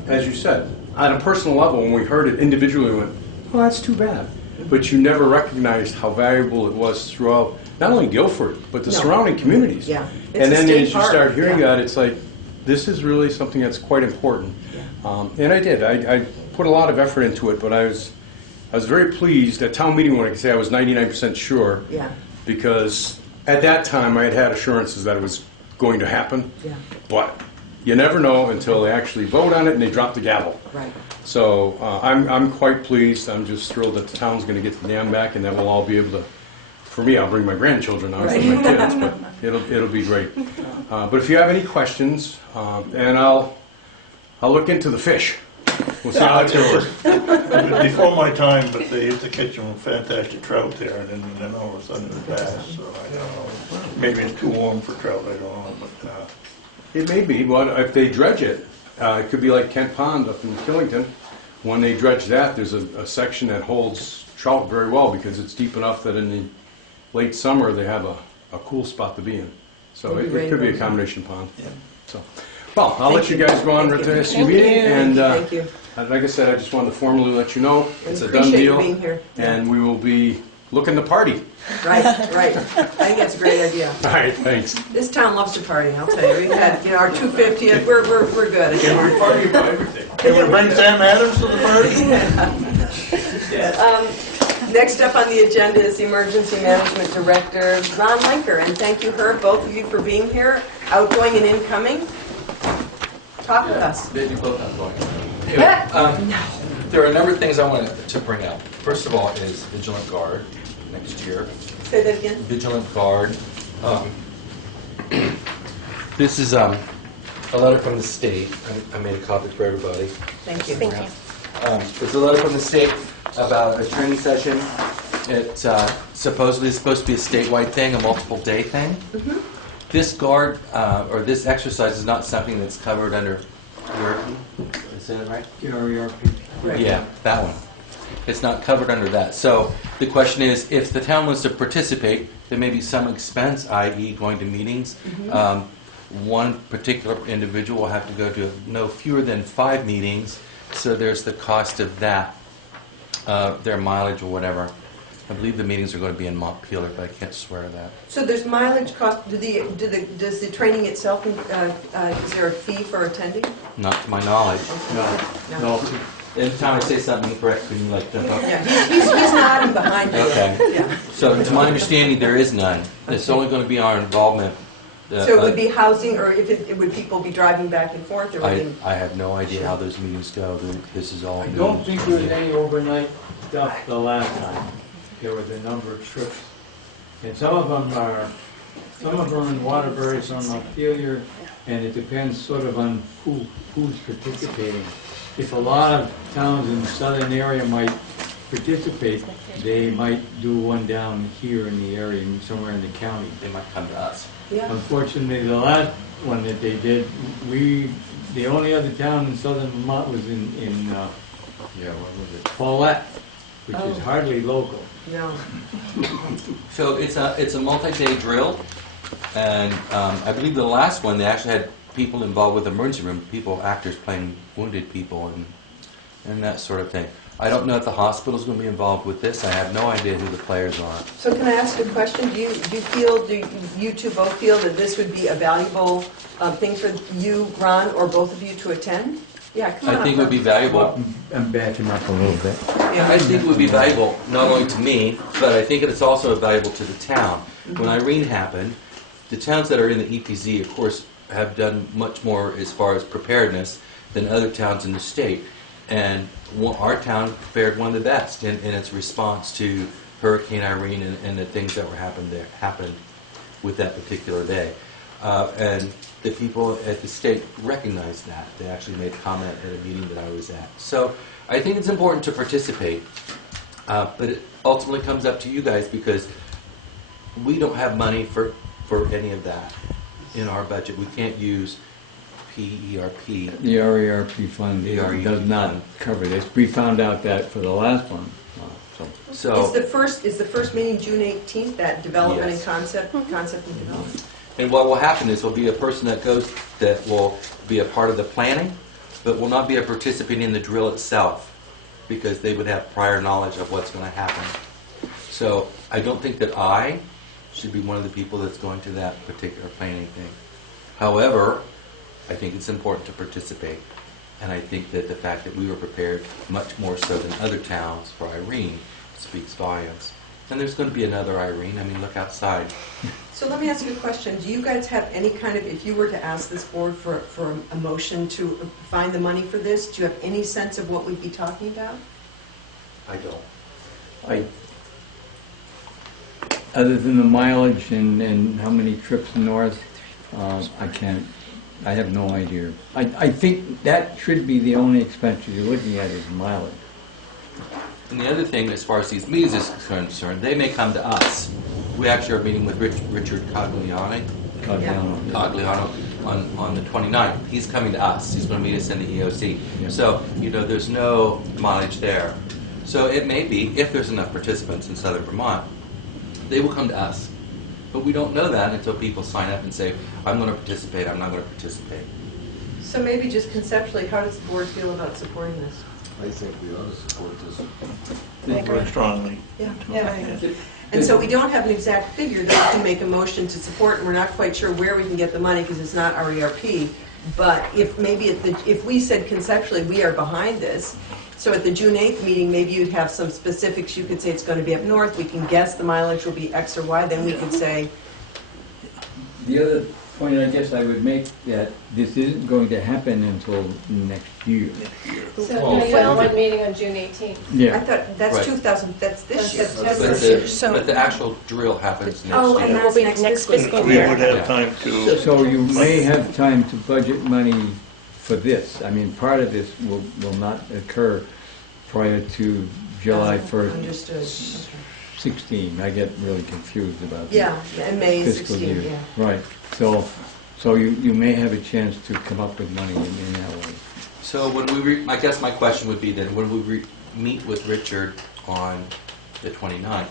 as you said, on a personal level, when we heard it individually, we went, well, that's too bad. But you never recognized how valuable it was throughout, not only Guilford, but the surrounding communities. Yeah. And then as you start hearing that, it's like, this is really something that's quite important. Yeah. And I did. I put a lot of effort into it, but I was very pleased at town meeting when I could say I was 99% sure. Yeah. Because at that time, I had assurances that it was going to happen. Yeah. But you never know until they actually vote on it and they drop the gavel. Right. So I'm quite pleased. I'm just thrilled that the town's going to get the dam back, and that we'll all be able to. For me, I'll bring my grandchildren now instead of my kids, but it'll be great. But if you have any questions, and I'll look into the fish. We'll see how it goes. Before my time, but they used to catch some fantastic trout there, and then all of a sudden they're bass, so I don't know. Maybe it's too warm for trout, I don't know, but... It may be, but if they dredge it, it could be like Kent Pond up in Killington. When they dredge that, there's a section that holds trout very well because it's deep enough that in the late summer they have a cool spot to be in. So it could be a combination pond. Yeah. So, well, I'll let you guys go on to this meeting, and Thank you. like I said, I just wanted to formally let you know it's a done Appreciate you deal, being here. and we will be looking to party. Right. I think that's a great idea. All right, thanks. This town loves to party, I'll tell you. We've had, our 250th, we're good. Yeah, we're partying about everything. Can we bring Sam Adams to the party? Next up on the agenda is the Emergency Management Director, Ron Lenker, and thank you, both of you, for being here, outgoing and incoming. Talk with us. Maybe both outgoing. Anyway, there are a number of things I wanted to bring up. First of all is Vigilant Guard next year. Say that again. Vigilant Guard. This is a letter from the state. I made a copy for everybody. Thank you. Thank you. It's a letter from the state about a training session. It supposedly is supposed to be a statewide thing, a multiple day thing. Mm-hmm. This guard, or this exercise is not something that's covered under ERP. Is that right? ERP. Right. Yeah, that one. It's not covered under that. So the question is, if the town wants to participate, there may be some expense, i.e. going to meetings. Mm-hmm. One particular individual will have to go to no fewer than 5 meetings, so there's the cost of that, their mileage or whatever. I believe the meetings are going to be in Montpelier, but I can't swear to that. So there's mileage cost, does the training itself, is there a fee for attending? Not to my knowledge. No. Anytime I say something incorrect, can you jump up? Yeah, he's nodding behind you. Okay. Yeah. So to my understanding, there is none. It's only going to be our involvement. So it would be housing, or would people be driving back and forth? Or I have no idea how those meetings go. This is all I new. don't think there was any overnight stuff the last time. There was a number of trips. And some of them are in Waterbury, some are Montpelier, and it depends sort of on who's participating. If a lot of towns in the southern area might participate, they might do one down here in the area, somewhere in the county. They might come to us. Yeah. Unfortunately, the last one that they did, the only other town in southern Vermont was in what was it, Paulette, which is hardly local. No. So it's a multi-day drill, and I believe the last one they actually had people involved with the emergency room, people, actors playing wounded people and that sort of thing. I don't know if the hospital's going to be involved with this. I have no idea who the players are. So can I ask a question? Do you two both feel that this would be a valuable thing for you, Ron, or both of you to attend? Yeah, come on I think it up, would be Ron. valuable. I'm backing up a little bit. I think it would be valuable not only to me, but I think it's also valuable to the town. When Irene happened, the towns that are in the EPZ, of course, have done much more as far as preparedness than other towns in the state. And our town fared one of the best in its response to Hurricane Irene and the things that happened with that particular day. And the people at the state recognized that. They actually made a comment at a meeting that I was at. So I think it's important to participate, but it ultimately comes up to you guys because we don't have money for any of that in our budget. We can't use PERP. The RERP fund does not cover this. We found out that for the last one. Is the first meeting June 18th, that development Yes. and concept and development? And what will happen is there'll be a person that will be a part of the planning, but will not be a participant in the drill itself because they would have prior knowledge of what's going to happen. So I don't think that I should be one of the people that's going to that particular planning thing. However, I think it's important to participate. And I think that the fact that we were prepared much more so than other towns for Irene speaks volumes. And there's going to be another Irene. I mean, look outside. So let me ask you a question. Do you guys have any kind of, if you were to ask this board for a motion to find the money for this, do you have any sense of what we'd be talking about? I don't. Other than the mileage and how many trips north, I have no idea. I think that should be the only expense you're looking at is mileage. And the other thing, as far as these meetings is concerned, they may come to us. We actually are meeting with Richard Cogliano on the 29th. He's coming to us. He's going to meet us in the EOC. Yeah. So, there's no mileage there. So it may be, if there's enough participants in Southern Vermont, they will come to us. But we don't know that until people sign up and say, I'm going to participate, I'm not going to participate. So maybe just conceptually, how does the board feel about supporting this? I think we ought to support this. Very strongly. Yeah. And so we don't have an exact figure that we can make a motion to support, and we're not quite sure where we can get the money because it's not RERP. But if we said conceptually we are behind this, so at the June 8th meeting, maybe you'd have some specifics. You could say it's going to be up north. We can guess the mileage will be X or Y. Then we could say. The other point I guess I would make that this isn't going to happen until next year. So you have one meeting on June 18th. Yeah. I thought that's Right. 2000. That's this year. But the actual drill happens next Oh, year. and that's next fiscal We year. would have time to. So you may have time to budget money for this. I mean, part of this will not occur prior to July 1st, Understood. 16. I get really confused about that. Yeah, and May Fiscal 16. year. Yeah. Right. So you may have a chance to come up with money in that way. So when I guess my question would be then, when we meet with Richard on the 29th,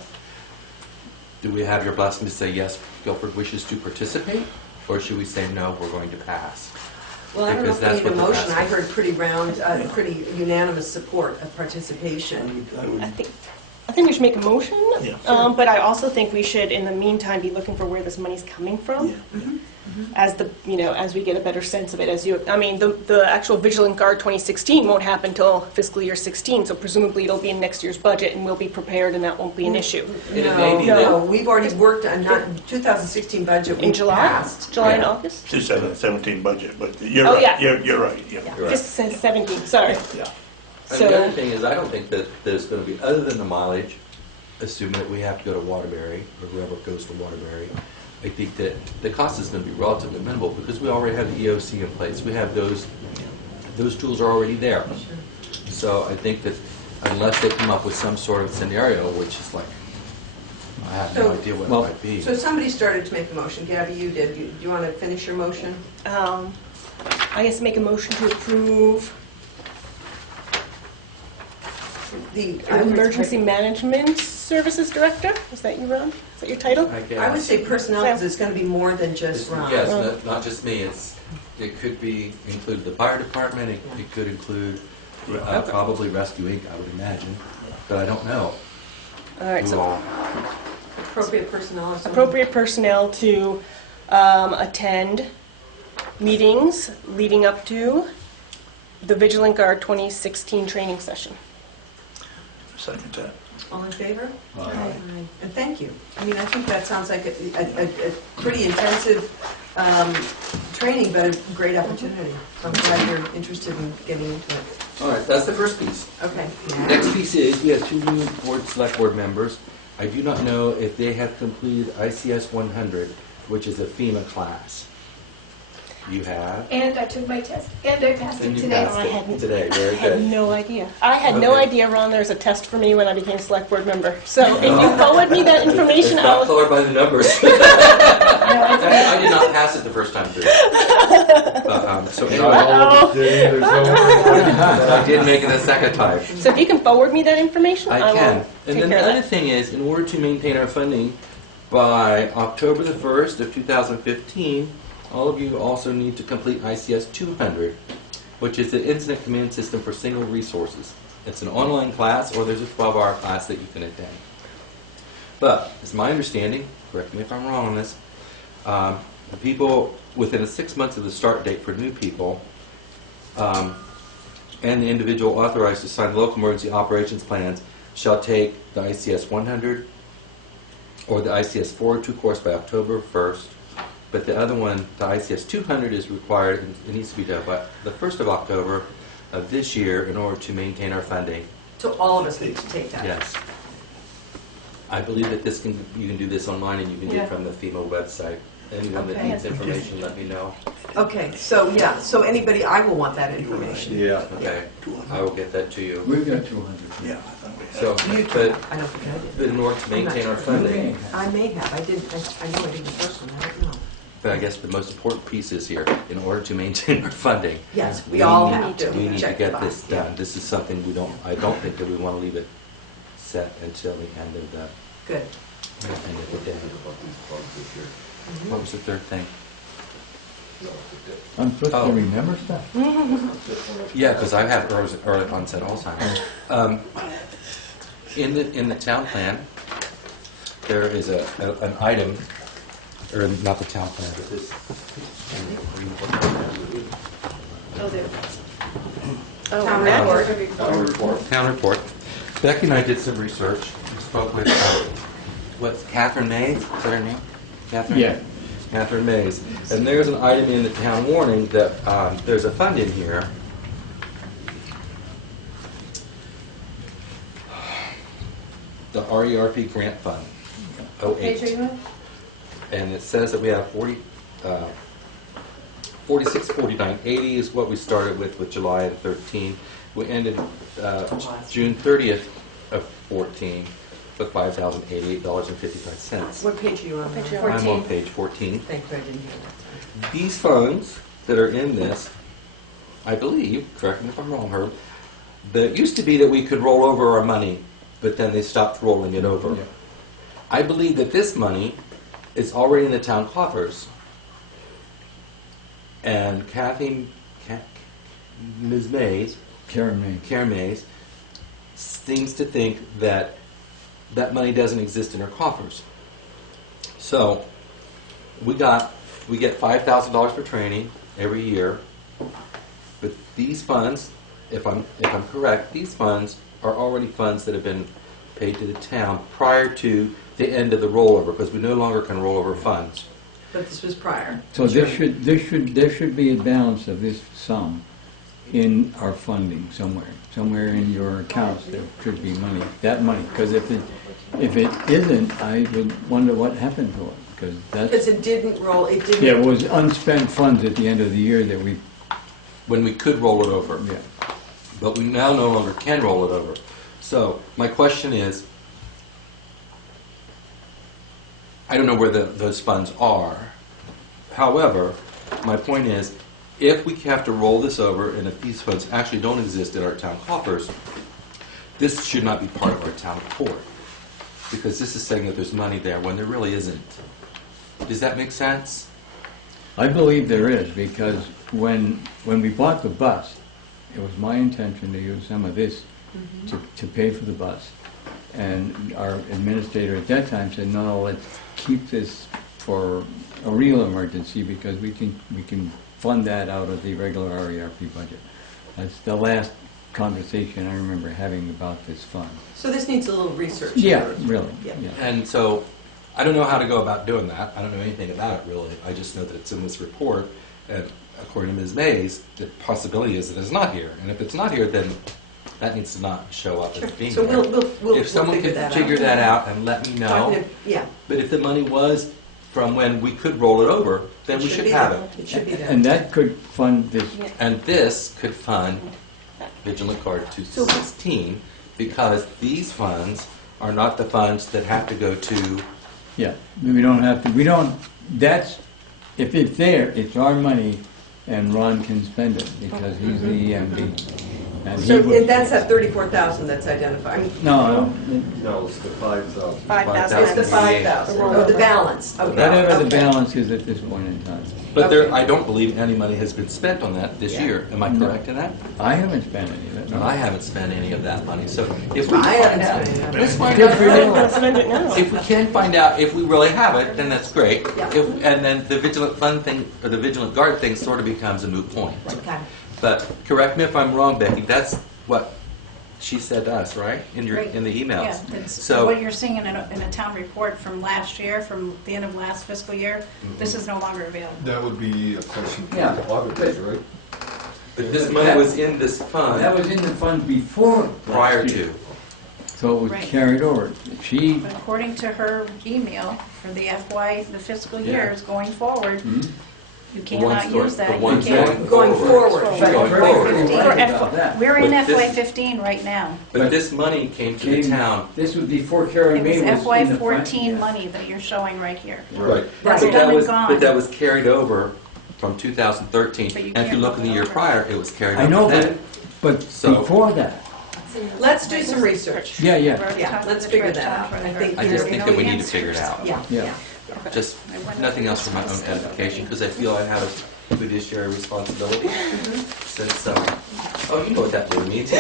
do we have your blessing to say, yes, Guilford wishes to participate? Or should we say, no, we're going to pass? Well, I don't know if Because we need a that's what the motion. I past- heard pretty unanimous support of participation. I think we should make a motion, Yeah. but I also think we should, in the meantime, be looking for where this money's coming from. As as we get a better sense of it. The actual Vigilant Guard 2016 won't happen until fiscal year 16, so presumably it'll be in next year's budget, and we'll be prepared, and that won't be an issue. No, we've already worked on 2016 budget. In we July, passed. July and August. 2017 budget, but you're Oh, right. yeah. You're right. Yeah. This says 17. Sorry. Yeah. And So- the other thing is, I don't think that there's going to be, other than the mileage, assuming that we have to go to Waterbury, or whoever goes to Waterbury, I think that the cost is going to be relatively minimal because we already have the EOC in place. We have those tools are already there. So I think that unless they come up with some sort of scenario, which is like, I have no idea what it might be. So somebody started to make the motion. Gabby, you did. Do you want to finish your motion? I guess make a motion to approve The Emergency Management Services Director. Is that you, Ron? Is that your title? I guess. I would say personnel because it's going to be more than just Ron. Yes, not just me. It's It could be include the fire department, it could include probably Rescue Inc., I would imagine, but I don't know. All right, Who so all. Appropriate personnel or something? appropriate personnel to attend meetings leading up to the Vigilant Guard 2016 training session. Second that. All in favor? Aye. And thank you. I mean, I think that sounds like a pretty intensive training, but a great opportunity. I'm glad you're interested in getting into it. All right, that's the first piece. Okay. Next piece is, we have 2 new select board members. I do not know if they have completed ICS 100, which is a FEMA class. You have? And I took my test, and I passed And it you today. passed it today, very I had good. no idea. I had no Okay. idea, Ron, there's a test for me when I became select board member. So if you forward me that information, It's not I'll... colored by the numbers. I did not pass it the first time through. So anyway, but I did make it a second time. So if you can forward me that information, I will can. take And then care the of other that. thing is, in order to maintain our funding by October the 1st of 2015, all of you also need to complete ICS 200, which is the Incident Command System for Single Resources. It's an online class, or there's a 12-hour class that you can attend. But, it's my understanding, correct me if I'm wrong on this, the people within 6 months of the start date for new people, and the individual authorized to sign local emergency operations plans shall take the ICS 100 or the ICS 402 course by October 1st. But the other one, the ICS 200, is required, and it needs to be done by the 1st of October of this year in order to maintain our funding. So all of us need to take that? Yes. I believe that you can do this online, and you can do Yeah. it from the FEMA website. Anyone that Okay. needs information, let me know. Okay, so, yeah, so anybody, I will want that information. Yeah. Okay, I will get that to you. We've got 200. Yeah, I thought we had. So, You but, too. I don't think I did. but in order to maintain our funding, I may have, I knew I did the first one, I don't know. but I guess the most important piece is here, in order to maintain our funding. Yes, we all need- have to We need to check the get this box, yeah. done. This is something I don't think that we want to leave it set until the end of the, Good. end of the day. What was the third thing? I'm supposed Oh. to remember stuff. Yeah, because I have early onset Alzheimer's. In the town plan, there is an item, or not the town plan, but this. Oh, there. Town report. Town report. Becky and I did some research. We spoke with, what's Catherine Mays? Is that her name? Catherine? Yeah. Catherine Mays. And there's an item in the town warning that there's a fund in here. The RERP grant fund, 08. And it says that we have 4649.80 is what we started with July of 13. We ended June 30th of 14 with $5,088.55. What page are you on? Page now? you're on. I'm on page 14. Thank you, I didn't hear that. These funds that are in this, I believe, correct me if I'm wrong, Herb, that used to be that we could roll over our money, but then they stopped rolling it over. Yeah. I believe that this money is already in the town coffers. And Ms. Mays, Karen Mays, seems to think that that money doesn't exist in her coffers. So, we get $5,000 for training every year. But these funds, if I'm correct, these funds are already funds that have been paid to the town prior to the end of the rollover, because we no longer can roll over funds. But this was prior. So there should be a balance of this sum in our funding somewhere. Somewhere in your accounts there should be money, that money. Because if it isn't, I would wonder what happened to it. Because Because it didn't roll, it didn't. yeah, it was unspent funds at the end of the year that we, When we could roll it over. yeah. But we now no longer can roll it over. So my question is, I don't know where those funds are. However, my point is, if we have to roll this over and if these funds actually don't exist in our town coffers, this should not be part of our town report. Because this is saying that there's money there when there really isn't. Does that make sense? I believe there is, because when we bought the bus, it was my intention to use some of this to pay for the bus. And our administrator at that time said, no, let's keep this for a real emergency, because we can fund that out of the regular RERP budget. That's the last conversation I remember having about this fund. So this needs a little research. Yeah, really. Yeah. Yeah. And so, I don't know how to go about doing that. I don't know anything about it, really. I just know that it's in this report, and according to Ms. Mays, the possibility is that it's not here. And if it's not here, then that needs to not show up as being So there. we'll If someone figure could that figure out. that out and let me know. Talking to- Yeah. But if the money was from when we could roll it over, then we should be have there. it. It should be there. And that could fund this. And this could fund Vigilant Guard 216, because these funds are not the funds that have to go to, Yeah, we don't have to, that's, if it's there, it's our money, and Ron can spend it, because he's the EMD. And he So would- that's that 34,000 that's identified. No, No, it's the 5,000. 5,000. It's the 5,000, oh, the balance. Okay. whatever the Okay. balance is at this point in time. but Okay. I don't believe any money has been spent on that this Yeah. year. Am I No. correct in that? I haven't spent any of it. No, no. I haven't spent any of that money, so if we I find haven't out, spent any. let's find Good for out. you. Spend it now. If we can find out if we really have it, then that's great. Yeah. And then the Vigilant Fund thing, or the Vigilant Guard thing sort of becomes a moot point. Okay. But correct me if I'm wrong, Becky, that's what she said to us, right? In the Right. emails. Yeah, that's So- what you're seeing in a town report from last year, from the end of last fiscal year, this is no longer available. That would be a question for Yeah. the auditors, right? But this money was in this That fund was in the fund before. prior last year. to. So it was Right. carried over. She, But according to her email for the FY, the fiscal Yeah. years going forward, Mhm. you The one cannot store- use that. the You one can't- store- Going forward. Going but- Going FY forward. 15. Right Or about that. We're in But this- FY 15 right now. But this money came to the Came- town. this was before Karen It May was was FY in the fund. 14 money that you're showing right here. Right. That's But done that and was, gone. but that was carried over from 2013. But you And if you can't look in the roll it year over. prior, it was carried over I know, then. but So- before that, Let's do some research. yeah, yeah, We've already Yeah, talked let's to the figure that town out. I treasurer. think, I you just know, think that we need to figure it out. Yeah, Yeah. yeah. Just nothing else for my own edification, because I feel I have a fiduciary responsibility since, oh, you know what that word means,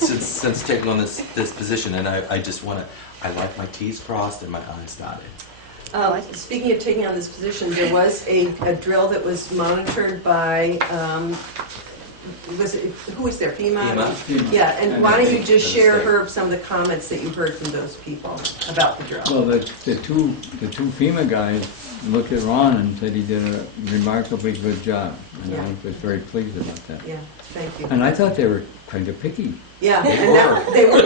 since taking on this position, and I just want to, I like my T's crossed and my I's dotted. Speaking of taking on this position, there was a drill that was monitored by, who was there, FEMA? FEMA. Yeah, and why don't you just And share, the state. Herb, some of the comments that you heard from those people about the drill? well, the two FEMA guys looked at Ron and said he did a remarkably good job, and Yeah. I was very pleased about that. Yeah, thank you. And I thought they were kind of picky. Yeah, They and were. they were,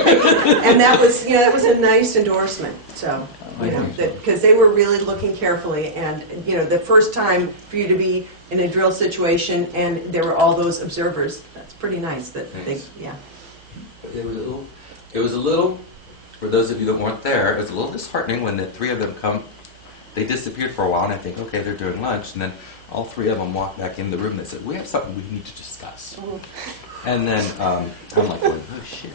and that was, that was a nice endorsement, so, I think so. because they were really looking carefully, and, the first time for you to be in a drill situation, and there were all those observers, that's pretty nice that they, Thanks. yeah. It was a little, for those of you that weren't there, it was a little disheartening when the three of them come, they disappeared for a while, and I think, okay, they're doing lunch, and then all three of them walked back in the room and said, we have something we need to discuss. And then I'm like, oh shit.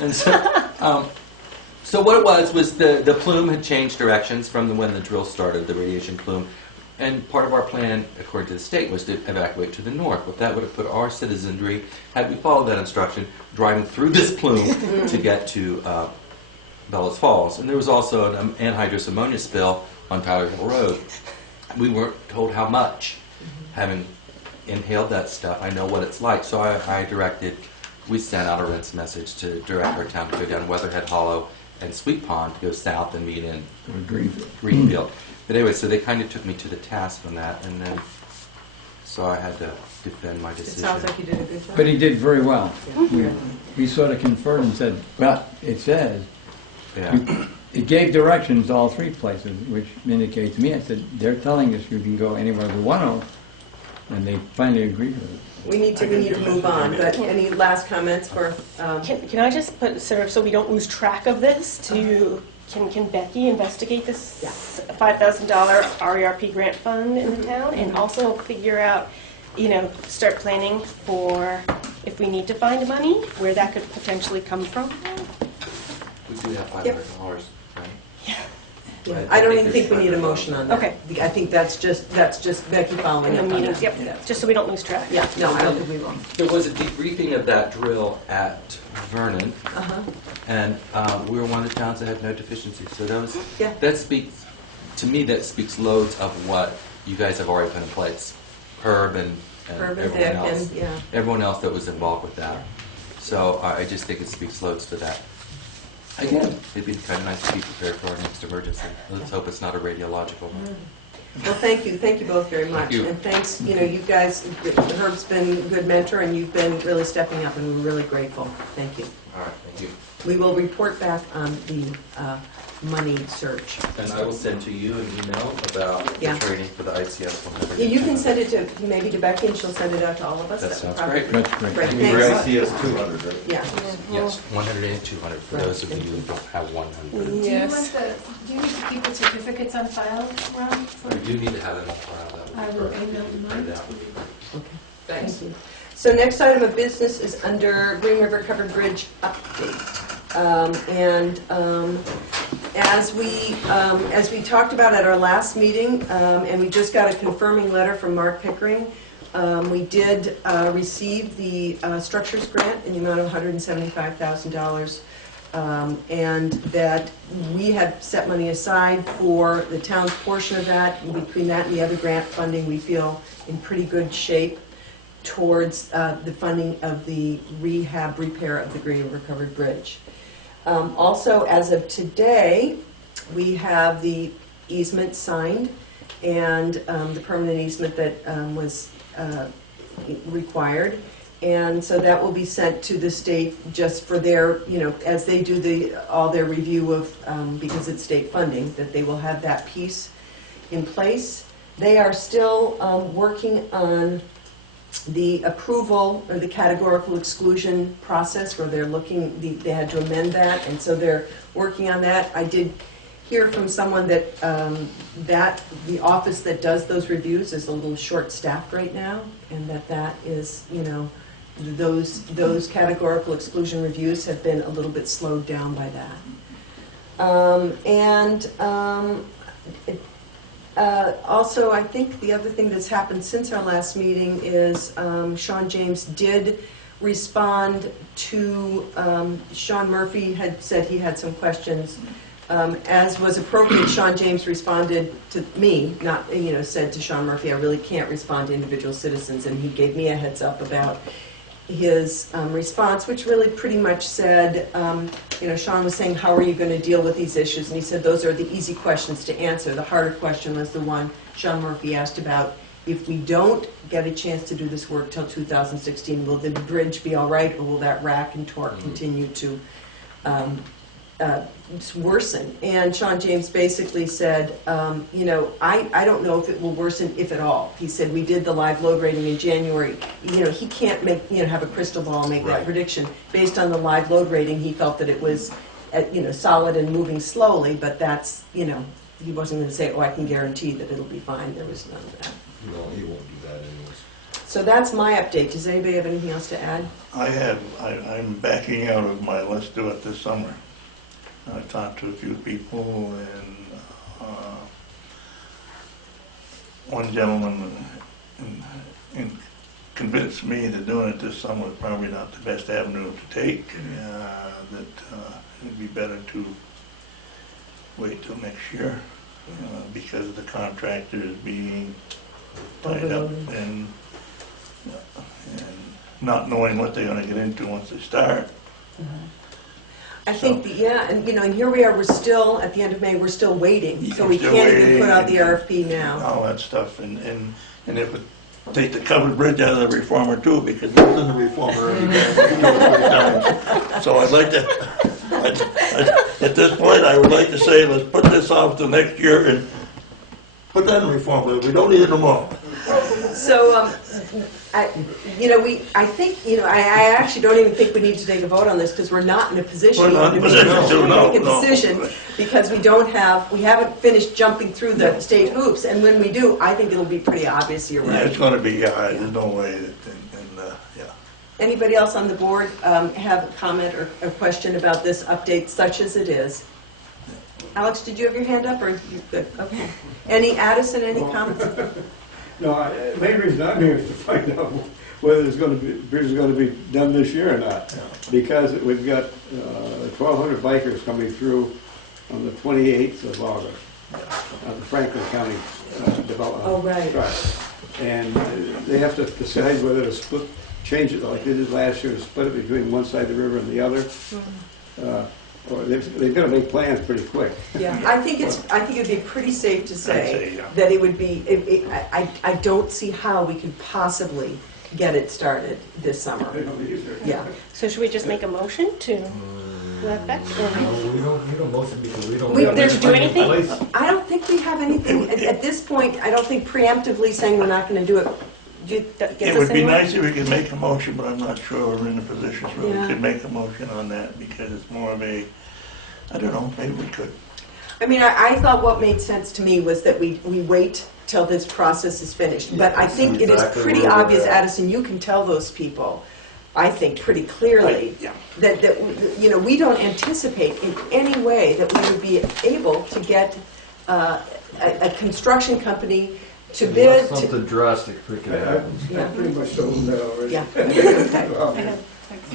And so what it was the plume had changed directions from when the drill started, the radiation plume. And part of our plan, according to the state, was to evacuate to the north. But that would have put our citizenry, had we followed that instruction, driving through this plume to get to Bellows Falls. And there was also an anhydrous ammonia spill on Tyler Hill Road. We weren't told how much. Having inhaled that stuff, I know what it's like. So I directed, we sent out a rinse message to direct our town to go down Weatherhead Hollow and Sweet Pond to go south and meet in Greenfield. But anyway, so they kind of took me to the task on that, and then, so I had to defend my It decision. sounds like you did a good job. But he did very well. Yeah. We sort of conferred and said, well, it says, Yeah. it gave directions to all three places, which indicates to me, I said, they're telling us you can go anywhere we want to, and they finally agreed with it. We need to move on, but any last comments for, Can I just put, so we don't lose track of this, can Becky investigate this Yeah. $5,000 RERP grant fund in the town, and also figure out, start planning for if we need to find money, where that could potentially come from? We do have $500, right? Yeah, I don't even think we need a motion on that. Okay. I think that's just Becky following In up the on meetings, that. yep, just so we don't lose track. Yeah, no, I don't think we will. There was a debriefing of that drill at Vernon, Uh-huh. and we were one of the towns that had no deficiencies. So Yeah. that speaks, to me, that speaks loads of what you guys have already put in place. Herb and Herb and everyone Dick else. and, yeah. Everyone else that was involved with that. So I just think it speaks loads to that. Again, it'd be kind of nice to be prepared for our next emergency. Let's hope it's not a radiological one. Well, thank you both very much. you. And thanks, you guys, Herb's been a good mentor, and you've been really stepping up, and we're really grateful. Thank you. All right, thank you. We will report back on the money search. And I will send to you an email about Yeah. the training for the ICS. whenever Yeah, you can get send it to, maybe to Becky, and she'll send it out to all of us. That would sounds probably- great. That's great. Great, I mean, we're thanks. ICS 200, right? Yeah. Yes, 100 and 200 for those of you who don't have 100. Do you Yes. want do you need to keep the certificates on file, Ron? We do need to have them on file. That I would be will perfect. email them on. That would be perfect. Okay. Thanks. Thank you. So next item of business is under Green River Covered Bridge update. As we talked about at our last meeting, and we just got a confirming letter from Mark Pickering, we did receive the structures grant in the amount of $175,000, and that we had set money aside for the town's portion of that. Between that and the other grant funding, we feel in pretty good shape towards the funding of the rehab repair of the Green River Covered Bridge. Also, as of today, we have the easement signed, and the permanent easement that was required. And so that will be sent to the state just for their, as they do all their review of, because it's state funding, that they will have that piece in place. They are still working on the approval or the categorical exclusion process, where they're looking, they had to amend that, and so they're working on that. I did hear from someone that the office that does those reviews is a little short-staffed right now, and that is, those categorical exclusion reviews have been a little bit slowed down by that. Also, I think the other thing that's happened since our last meeting is Sean James did respond to, Sean Murphy had said he had some questions. As was appropriate, Sean James responded to me, not, said to Sean Murphy, I really can't respond to individual citizens, and he gave me a heads up about his response, which really pretty much said, Sean was saying, how are you going to deal with these issues? And he said, those are the easy questions to answer. The harder question was the one Sean Murphy asked about, if we don't get a chance to do this work till 2016, will the bridge be all right, or will that rack and torque continue to worsen? And Sean James basically said, I don't know if it will worsen, if at all. He said, we did the live load rating in January. He can't make, have a crystal ball and make that prediction. Based on the live load rating, he felt that it was, solid and moving slowly, but that's, he wasn't going to say, oh, I can guarantee that it'll be fine. There was none of that. No, he won't do that anyways. So that's my update. Does anybody have anything else to add? I'm backing out of my let's do it this summer. I talked to a few people, and one gentleman convinced me that doing it this summer was probably not the best avenue to take, that it'd be better to wait till next year because the contractor is being tied up and not knowing what they're going to get into once they start. I think, and here we are, we're still, at the end of May, we're still waiting, so we Still can't even waiting put out the RFP now. All that stuff, and if it take the covered bridge out of the reformer too, because it was in the reformer already 2 or 3 times. So I'd like to, at this point, I would like to say, let's put this off till next year and put that in reformer. We don't need it no more. So, I think, I actually don't even think we need to take a vote on this, because we're not in a position We're not in a to position to, make a no. decision, because we haven't finished jumping through the state hoops, and when we do, I think it'll be pretty obvious, you're Yeah, right. it's going to be, there's no way that, Anybody else on the board have a comment or a question about this update, such as it is? Alex, did you have your hand up, or you good? Okay. Any, Addison, any comments? No, main reason I'm here is to find out whether it's going to be, bridge is going to be done this year or not. Because we've got 1,200 bikers coming through on the 28th of August on the Franklin County Development. Oh, right. Drive. And they have to decide whether to split, change it like they did last year, to split it between one side of the river and the other. Or they've got to make plans pretty quick. Yeah, I think it'd be pretty safe to say yeah. that it would be, I don't see how we could possibly get it started this summer. Yeah. So should we just make a motion to that effect? No, we don't need a motion because we don't. We- have there's- anything in do anything? place. I don't think we have anything, at this point, I don't think preemptively saying we're not going to do it. It would be nice if we could make a motion, but I'm not sure we're in a position where Yeah. we could make a motion on that because it's more of a, I don't know, maybe we could. I mean, I thought what made sense to me was that we wait till this process is finished. But I think it is Exactly pretty where we're obvious, at. Addison, you can tell those people, I think, pretty clearly, Yeah. that, you know, we don't anticipate in any way that we would be able to get a construction company to bid. Unless something drastic freaking happens. Yeah. I pretty much told them that already. Yeah. Okay. I have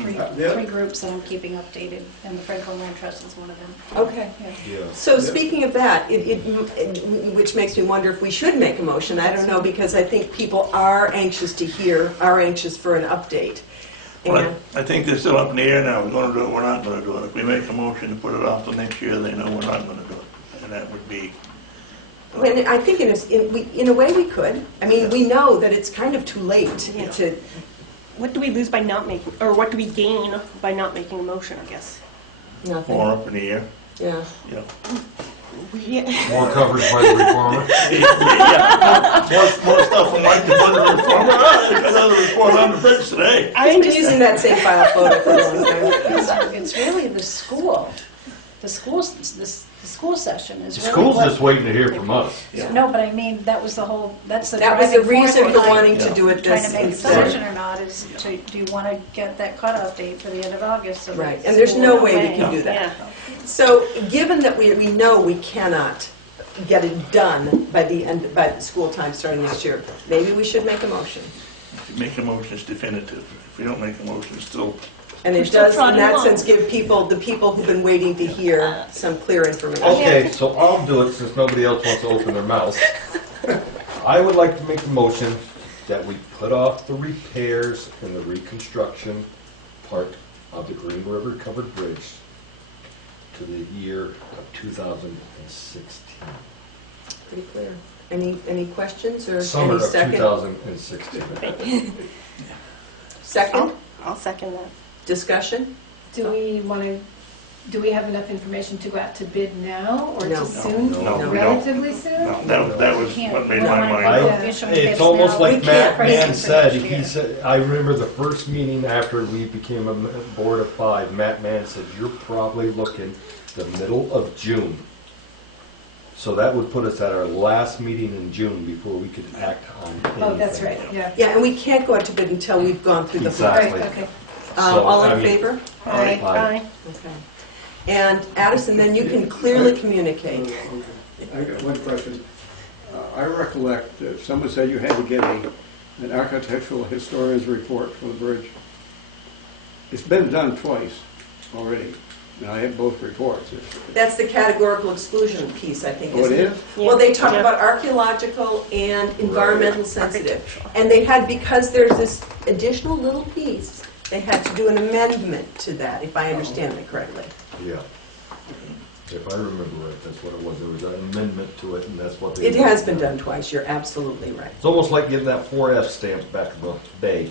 like Yeah. three groups that I'm keeping updated, and the Franklin Land Trust is one of them. Okay. Yeah. So speaking of that, which makes me wonder if we should make a motion. I don't know, because I think people are anxious to hear, are anxious for an update. Well, And I think they're still up in the air now. We're going to do it, we're not going to do it. If we make a motion to put it off till next year, they know we're not going to do it. And that would be, when I think in a way we could. I mean, we know that it's kind of too late to. What do we lose by not making, or what do we gain by not making a motion, I guess? Nothing. more up in the air, Yeah. you know. More coverage by the reformer. More stuff from like the budget reform. There's another report on the bridge today. I've been using that same file photo for a long time. It's really the school, the school session is The really school's what- just waiting to hear from us. No, but I mean, that was the whole, that's the That was the driving force reason for behind wanting to do it trying this to make a instead. decision or not, is to, do you want to get that cutoff date for the end of August? So that Right, and there's no way we way. can do that. Yeah. So, given that we know we cannot get it done by the school time starting next year, maybe we should make a motion. If you make a motion, it's definitive. If we don't make a motion, it's still, And We're it still does, in plodding that along. sense, give the people who've been waiting to hear some clear information. Okay, so I'll do it since nobody else wants to open their mouth. I would like to make the motion that we put off the repairs and the reconstruction part of the Green River Covered Bridge to the year of 2016. Pretty clear. Any questions or Summer any of second? 2016. Second? I'll second that. Discussion? Do we want to, do we have enough information to go out to bid now, or No. too soon? No, we don't. Relatively soon? no, that was Can't- what made we don't my wanna mind go up. official It's bids almost now. like We Matt can't. Mann said, Next year. he said, I remember the first meeting after we became a board of five, Matt Mann said, you're probably looking the middle of June. So that would put us at our last meeting in June before we could act on anything. Oh, that's right, yeah. Yeah, and we can't go out to bid until we've gone through the whole. Exactly. Right, okay. So, All I in mean- favor? Aye. Aye. Okay. And Addison, then you can clearly communicate. I got one question. I recollect that someone said you had to get an architectural historian's report for the bridge. It's been done twice already, and I have both reports. That's the categorical exclusion piece, I think, Oh, it isn't it? is? Well, they talk Yeah. about archaeological and environmental sensitive. And they had, because there's this additional little piece, they had to do an amendment to that, if I understand it correctly. Yeah. If I remember right, that's what it was. There was an amendment to it, and that's what they... It has been done twice, you're absolutely right. It's almost like getting that 4F stamp back in the bay.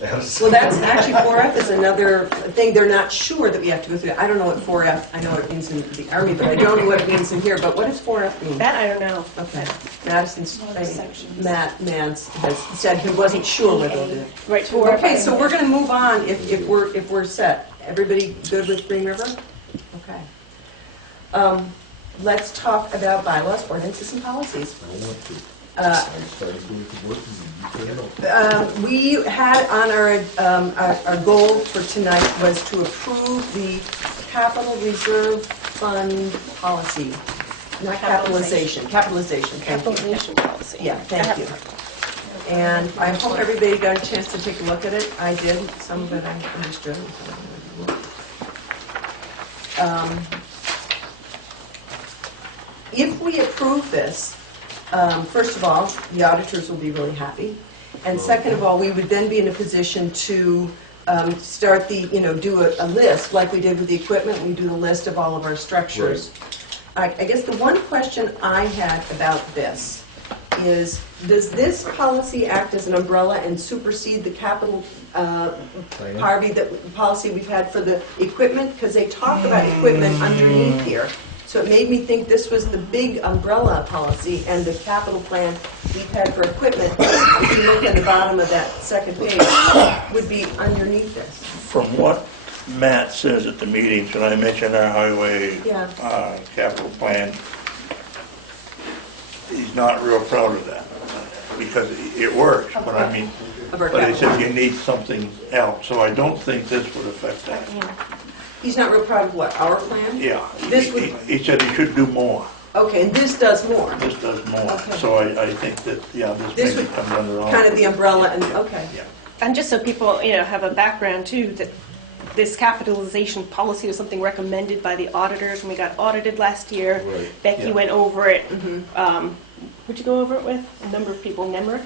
Well, that's actually, 4F is another thing, they're not sure that we have to go through. I don't know what 4F, I know what it means in the Army, but I don't know what it means in here, but what does 4F mean? That I don't know. Okay. Madison's, One of the sections. Matt Mans has said he wasn't sure whether it did. Right. Okay, so we're going to move on if we're set. Everybody good with Green River? Okay. Let's talk about bylaws, ordinances, and policies. I want to. I started doing the work, and you put it up. We had on our goal for tonight was to approve the capital reserve fund policy, not capitalization, capitalization, thank you. Capitalization policy. Yeah, thank you. And I hope everybody got a chance to take a look at it. I did, some of it I understood. If we approve this, first of all, the auditors will be really happy. And second of all, we would then be in a position to start the, do a list, like we did with the equipment, we do the list of all of our structures. I guess the one question I had about this is, does this policy act as an umbrella and supersede the capital policy we've had for the equipment? Because they talk about equipment underneath here. So it made me think this was the big umbrella policy, and the capital plan we've had for equipment, if you look at the bottom of that second page, would be underneath this. From what Matt says at the meetings, when I mention our highway capital plan, he's not real proud of that, because it works, but I mean, but he said you need something else, so I don't think this would affect that. He's not real proud of what, our plan? Yeah, This would, he said he should do more. okay, and this does more. This does more, Okay. so I think that, This maybe would comes under all. kind of the umbrella, and, okay. And just so people, have a background too, that this capitalization policy was something recommended by the auditors when we got audited last year. Right. Becky went over it. Who'd you go over it with? A number of people. Nemrick?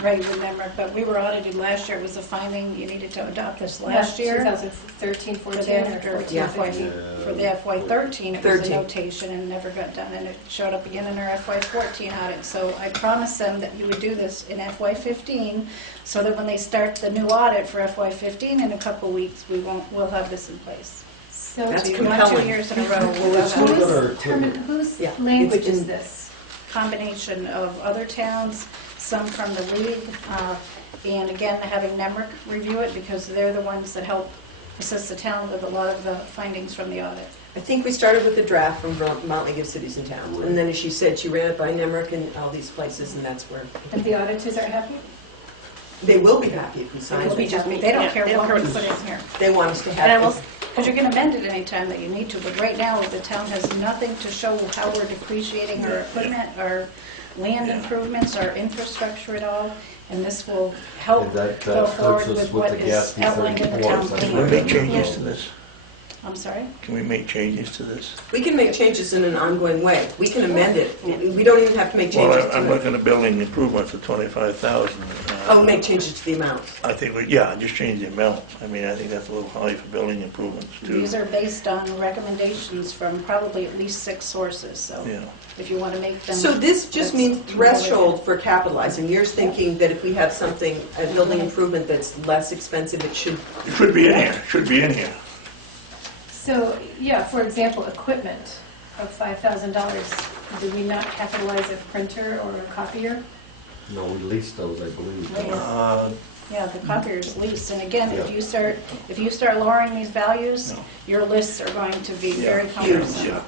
Right, remember, but we were audited last year. It was a finding you needed to adopt this last year. 2013, 14, or For 14, 15. For the FY13, it was a 13. notation and never got done, and it showed up again in our FY14 audit. So I promised them that you would do this in FY15, so that when they start the new audit for FY15 in a couple weeks, we'll have this in place. So That's So you want 2 compelling. years in a row, we'll Let's have look a at our whose equipment. language It's in- is this? combination of other towns, some from the league, and again, having Nemrick review it, because they're the ones that help assist the town with a lot of the findings from the audit. I think we started with the draft from Mount League of Cities and Towns, and then as she said, she ran it by Nemrick and all these places, and that's where And the auditors are happy? they will be happy if we sign They it. don't care what we put in here. They want us to And I will, have, because you can amend it anytime that you need to, but right now, the town has nothing to show how we're depreciating our equipment, our land improvements, our infrastructure at all, and this will help That go forward hurts us with with what the is gas outlined in the B34. town Can we plan. make changes to this? I'm sorry? Can we make changes to this? we can make changes in an ongoing way. We can amend it. We don't even have to make changes Well, I'm to it. looking at building improvements for 25,000. Oh, make changes to the amount. I think, just change the amount. I mean, I think that's a little high for building improvements too. These are based on recommendations from probably at least 6 sources, so Yeah. if you want to make them... So this just that's means more threshold for capitalizing. You're thinking that if we have something, a building improvement that's less expensive, it should, It should be in here, should be in here. So, for example, equipment of $5,000, do we not capitalize a printer or a copier? No, we leased those, I believe. Yeah, the copier is leased, and again, if you start lowering these values, your lists are going to be very cumbersome. Yeah.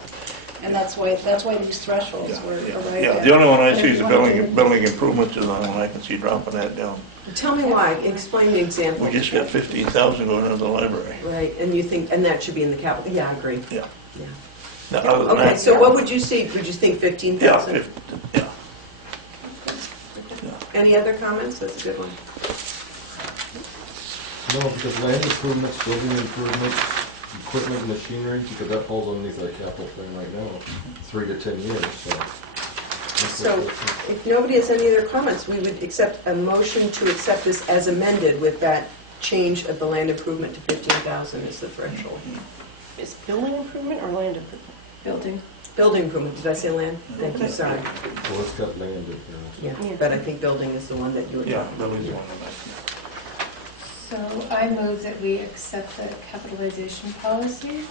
And that's why these thresholds were arrived Yeah, at. the only one I But see if is you the want to building improvements is the only one I can see dropping that down. tell me why, explain the example. We just got 15,000 going into the library. Right, and you think, and that should be in the capital, yeah, I agree. Yeah. Yeah. Now, other than Okay, that- so what would you see? Would you think 15,000? Yeah. Any other comments? That's a good one. No, because land improvements, building improvements, equipment, machinery, because that falls underneath our capital plan right now, 3 to 10 years, so. So if nobody has any other comments, we would accept a motion to accept this as amended with that change of the land improvement to 15,000 as the threshold. Is building improvement or land improvement? Building. Building improvement, did I say land? Thank you, sorry. Well, it's got land in here. Yeah, but I think building is the one that you would. Yeah, building's one. So I move that we accept the capitalization policy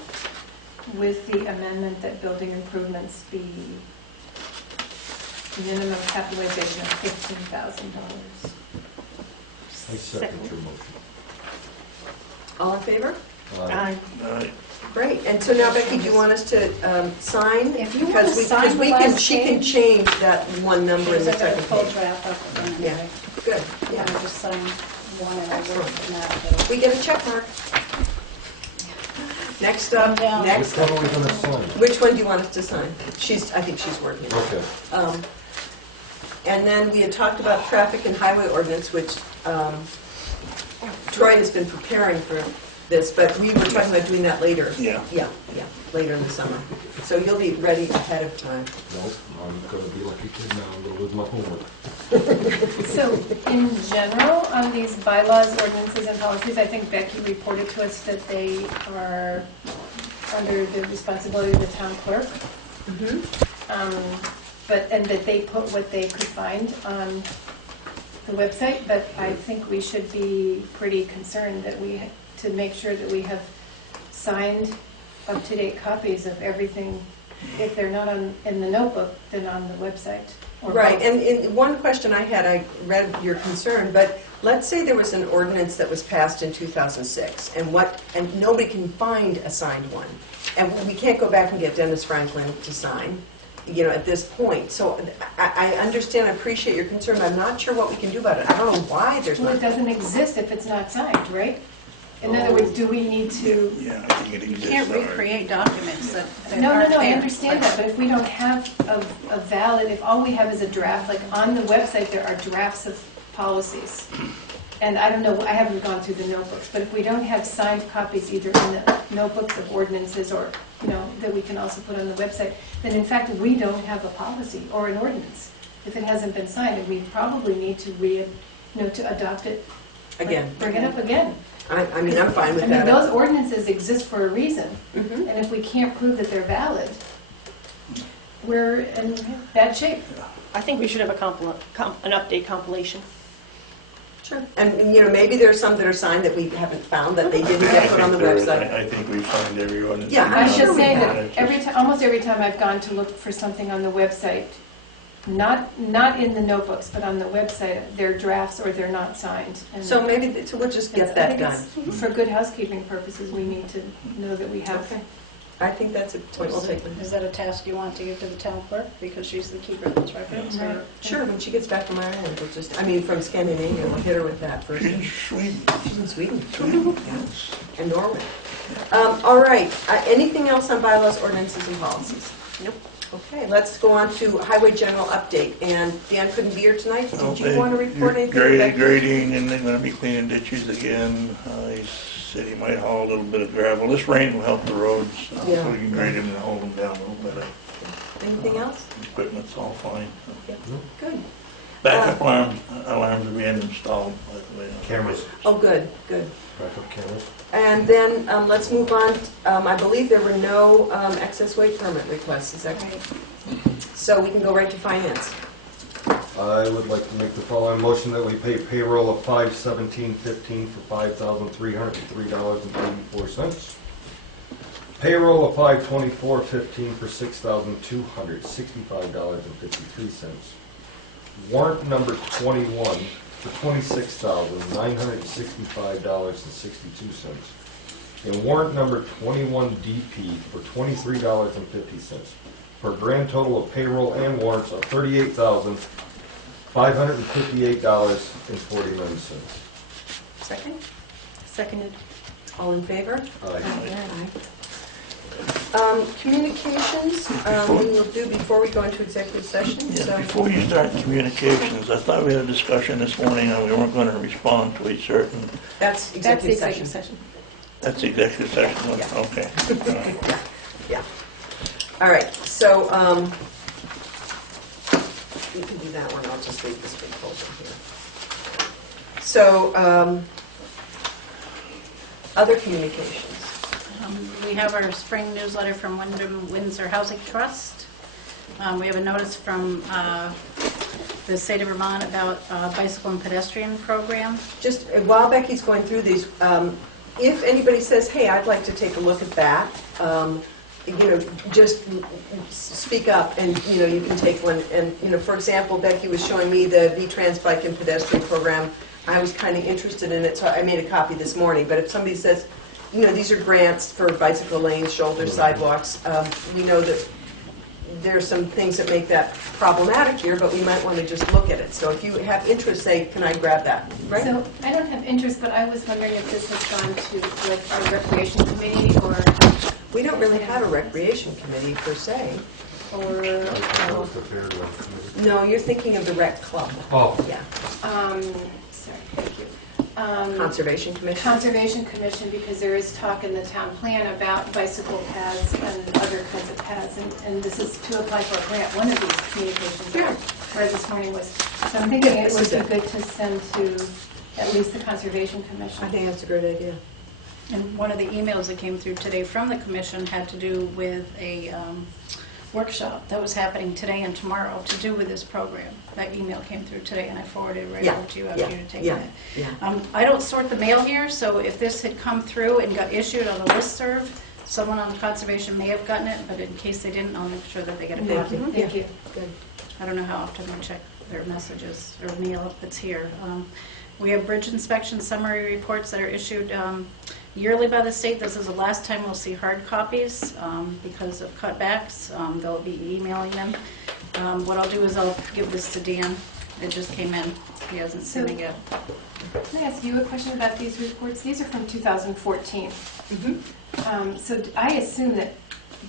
with the amendment that building improvements be minimum capitalization of $15,000. I second your motion. All in favor? Aye. Great, and so now Becky, do you want us to sign? If you want Because to we- sign because the we can, last she can page. change that one number in Because the I got a second full page. draft up of it Yeah. anyway. Good, Yeah, I yeah. just signed one and I worked Excellent. from that. We get a check mark. Next up, next, Which one are we gonna sign? which one do you want us to sign? I think she's working. Okay. And then we had talked about traffic and highway ordinance, which Troy has been preparing for this, but we were talking about doing that later. Yeah. Yeah, later in the summer. So you'll be ready ahead of time. No, I'm gonna be like a kid now, I'm gonna lose my homework. So in general, on these bylaws, ordinances, and policies, I think Becky reported to us that they are under the responsibility of the town clerk. And that they put what they could find on the website, but I think we should be pretty concerned that to make sure that we have signed up-to-date copies of everything. If they're not in the notebook, then on the website. Or Right, both. and one question I had, I read your concern, but let's say there was an ordinance that was passed in 2006, and nobody can find a signed one, and we can't go back and get Dennis Franklin to sign, at this point. So I understand, I appreciate your concern, I'm not sure what we can do about it. I don't know why there's Well, not. it doesn't exist if it's not signed, right? In other words, do we need to? Yeah, I think it You exists. can't recreate documents that No, aren't I there. understand that, but if we don't have a valid, if all we have is a draft, like on the website, there are drafts of policies. And I don't know, I haven't gone through the notebooks, but if we don't have signed copies either in the notebooks of ordinances or, that we can also put on the website, then in fact, we don't have a policy or an ordinance if it hasn't been signed, and we probably need to to adopt it. Again. Bring it up again. I mean, I'm fine with I mean, that. those ordinances exist for a reason, Mhm. and if we can't prove that they're valid, we're in bad shape. I think we should have an update compilation. Sure. And, maybe there's some that are signed that we haven't found, that they didn't get put on the website. I think we find every ordinance. Yeah, I should sure we say have. that almost every time I've gone to look for something on the website, not in the notebooks, but on the website, they're drafts or they're not signed. And So maybe, we'll just get that I done. think it's for good housekeeping purposes, we need to know that we have. Okay. I think that's a point well taken. Is that a task you want to give to the town clerk, because she's the keeper of those records? or- Sure, when she gets back from Ireland, from Scandinavia, we'll hit her with that first. She's Sweden. She's in Sweden. Yeah. And Norway. All right, anything else on bylaws, ordinances, and policies? Nope. Okay, let's go on to highway general update. And Dan couldn't be here tonight. Did you want to report anything? Grading, and they're gonna be cleaning ditches again. He said he might haul a little bit of gravel. This rain will help the roads, so we can grade them and hold them down a little better. Anything else? Equipment's all fine. Good. Backup alarms are being installed, by the way. Cameras, Oh, good. backup cameras. And then let's move on. I believe there were no excess weight permit requests, is that right? So we can go right to finance. I would like to make the following motion that we pay payroll of $517.15 for $5,303.84. Payroll of $524.15 for $6,265.53. Warrant number 21 for $26,965.62. And warrant number 21DP for $23.50. For a grand total of payroll and warrants of $38,558.49. Second? Seconded. All in favor? Aye. Communications, we will do before we go into executive session. Yeah, So before you start communications, I thought we had a discussion this morning and we weren't gonna respond to a certain, that's That's the executive executive session. session. that's the executive session, okay. All right. Yeah. All right, so you can do that one, I'll just leave this big folder here. So, other communications. We have our spring newsletter from Wyndham Windsor Housing Trust. We have a notice from the state of Vermont about bicycle and pedestrian program. Just while Becky's going through these, if anybody says, hey, I'd like to take a look at that, just speak up and, you can take one. And, for example, Becky was showing me the V-Trans Bike and Pedestrian Program. I was kind of interested in it, so I made a copy this morning. But if somebody says, these are grants for bicycle lanes, shoulders, sidewalks, we know that there are some things that make that problematic here, but we might want to just look at it. So if you have interest, say, can I grab that? Right? So I don't have interest, but I was wondering if this has gone to like our recreation committee or, We don't really have a recreation committee per se, or, no, you're thinking of the rec club. Oh, Yeah. sorry, thank you. Conservation Commission? Conservation Commission, because there is talk in the town plan about bicycle paths and other kinds of paths, and this is to apply for a grant. One of these communications that I read this morning was, so I'm thinking it would be good to send to at least the Conservation Commission. I think that's a great idea. And one of the emails that came through today from the commission had to do with a workshop that was happening today and tomorrow to do with this program. That email came through today, and I forwarded it right over to you after you had taken it. I don't sort the mail here, so if this had come through and got issued on the listserv, someone on the conservation may have gotten it, but in case they didn't, I'll make sure that they get a copy. Thank you. Good. I don't know how often they check their messages or mail if it's here. We have bridge inspection summary reports that are issued yearly by the state. This is the last time we'll see hard copies because of cutbacks. They'll be emailing them. What I'll do is I'll give this to Dan. It just came in. He hasn't seen it yet. Can I ask you a question about these reports? These are from 2014. So I assume that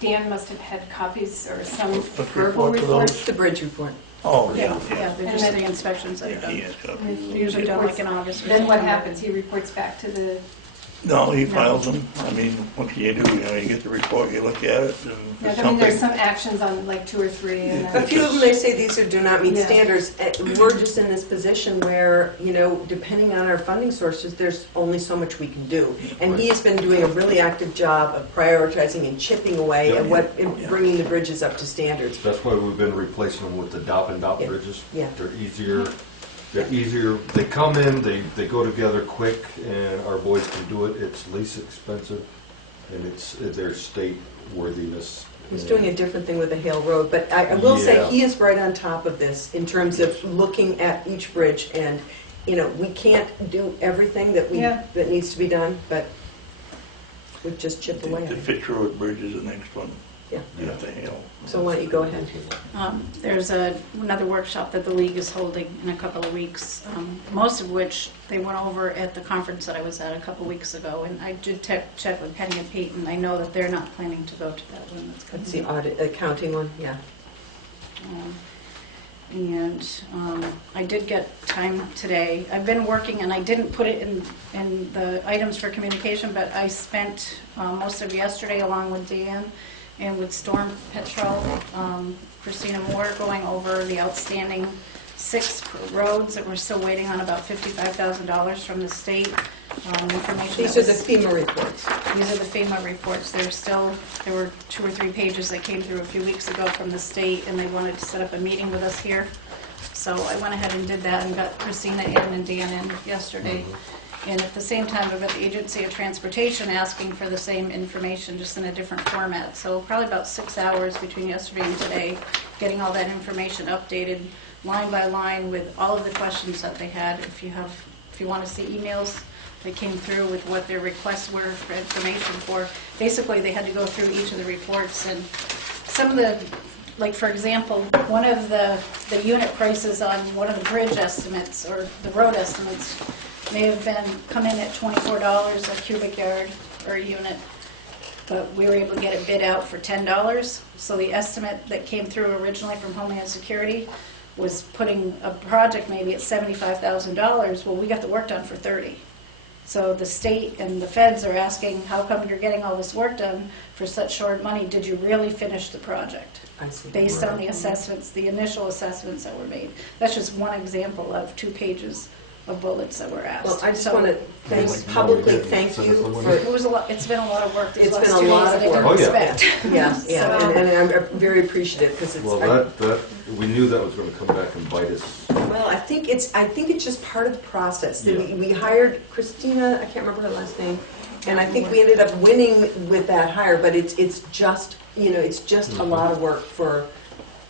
Dan must have had copies or some verbal reports. The bridge report. Oh, Yeah, yeah. they're just the inspections that are done. He has copies. They're usually done like in August or Then what September. happens? He reports back to the, No, he files them. I mean, what can you do? You know, you get the report, you look at it, and if I mean, there's something... some actions on like 2 or 3. And A few of them, they say these do not meet Yeah. standards. We're just in this position where, you know, depending on our funding sources, there's only so much we can do. And he has been doing a really active job of prioritizing and chipping away at and bringing the bridges up to standards. that's why we've been replacing them with the dop and dop Yeah. bridges. Yeah. They're easier. They're easier. They come in, they go together quick, and our boys can do it. It's least expensive, and it's their state worthiness. He's doing a different thing with the Hale Road, but I will say Yeah. he is right on top of this in terms of looking at each bridge, and, you know, we can't do everything that that needs to be done, but we just chip away at The it. Fitch Road Bridge is the next one. Yeah. At the Hill. So why don't you go ahead? There's another workshop that the league is holding in a couple of weeks, most of which they went over at the conference that I was at a couple of weeks ago. And I did check with Penny and Pete, and I know that they're not planning to go to that one. That's the audit, accounting one, yeah. I did get time today. I've been working, and I didn't put it in the items for communication, but I spent most of yesterday along with Dan and with Storm Petrol, Christina Moore, going over the outstanding 6 roads that we're still waiting on about $55,000 from the state. Information. These are the FEMA reports. These are the FEMA reports. There were 2 or 3 pages that came through a few weeks ago from the state, and they wanted to set up a meeting with us here. So I went ahead and did that and got Christina in and Dan in yesterday. And at the same time, I've got the Agency of Transportation asking for the same information, just in a different format. So probably about 6 hours between yesterday and today, getting all that information updated line by line with all of the questions that they had. If you want to see emails that came through with what their requests were for information for, basically they had to go through each of the reports, and some of the, like for example, one of the unit prices on one of the bridge estimates or the road estimates may have come in at $24 a cubic yard or a unit, but we were able to get it bid out for $10. So the estimate that came through originally from Homeland Security was putting a project maybe at $75,000. Well, we got the work done for $30,000. So the state and the feds are asking, how come you're getting all this work done for such short money? Did you really finish the project? I see. Based on the assessments, the initial assessments that were made. That's just one example of 2 pages of bullets that were asked. Well, I just So want to publicly thank you for... it was a lot. It's been a lot of work these It's last been a 2 days lot that of I work. didn't expect. Yeah, So- and I'm very appreciative because it's... Well, that we knew that was going to come back and bite us. Well, I think it's just part of the process. Yeah. We hired Christina, I can't remember her last name, and I think we ended up winning with that hire, but it's just, you know, it's just a lot of work for...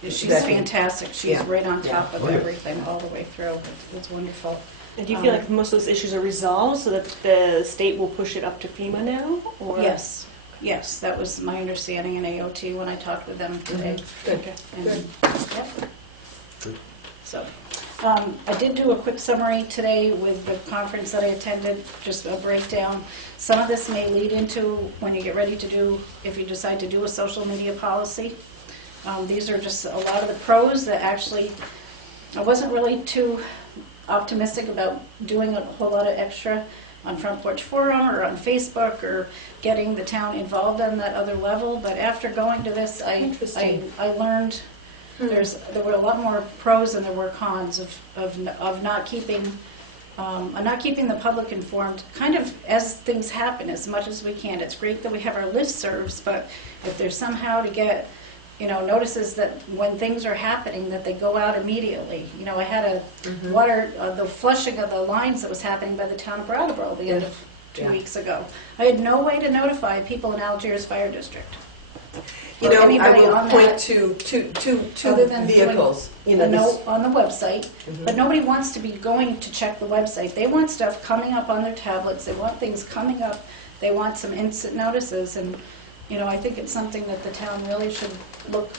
She's that- fantastic. She's Yeah. right on top Yeah. of everything all the way through. It's wonderful. And do you feel like most of those issues are resolved so that the state will push it up to FEMA now? Or? Yes. Yes, that was my understanding in AOT when I talked with them today. Good. And, yep. So, I did do a quick summary today with the conference that I attended, just a breakdown. Some of this may lead into when you get ready to do, if you decide to do a social media policy. These are just a lot of the pros that actually, I wasn't really too optimistic about doing a whole lot of extra on Front Porch Forum or on Facebook or getting the town involved on that other level, but after going to this, I learned there were a lot more pros than there were cons of not keeping the public informed kind of as things happen as much as we can. It's great that we have our listservs, but if there's somehow to get notices that when things are happening, that they go out immediately. I had the flushing of the lines that was happening by the town of Brattleboro the end of 2 weeks ago. I had no way to notify people in Algiers Fire District. I will point to other than vehicles. A note on the website, but nobody wants to be going to check the website. They want stuff coming up on their tablets. They want things coming up. They want some instant notices, and I think it's something that the town really should look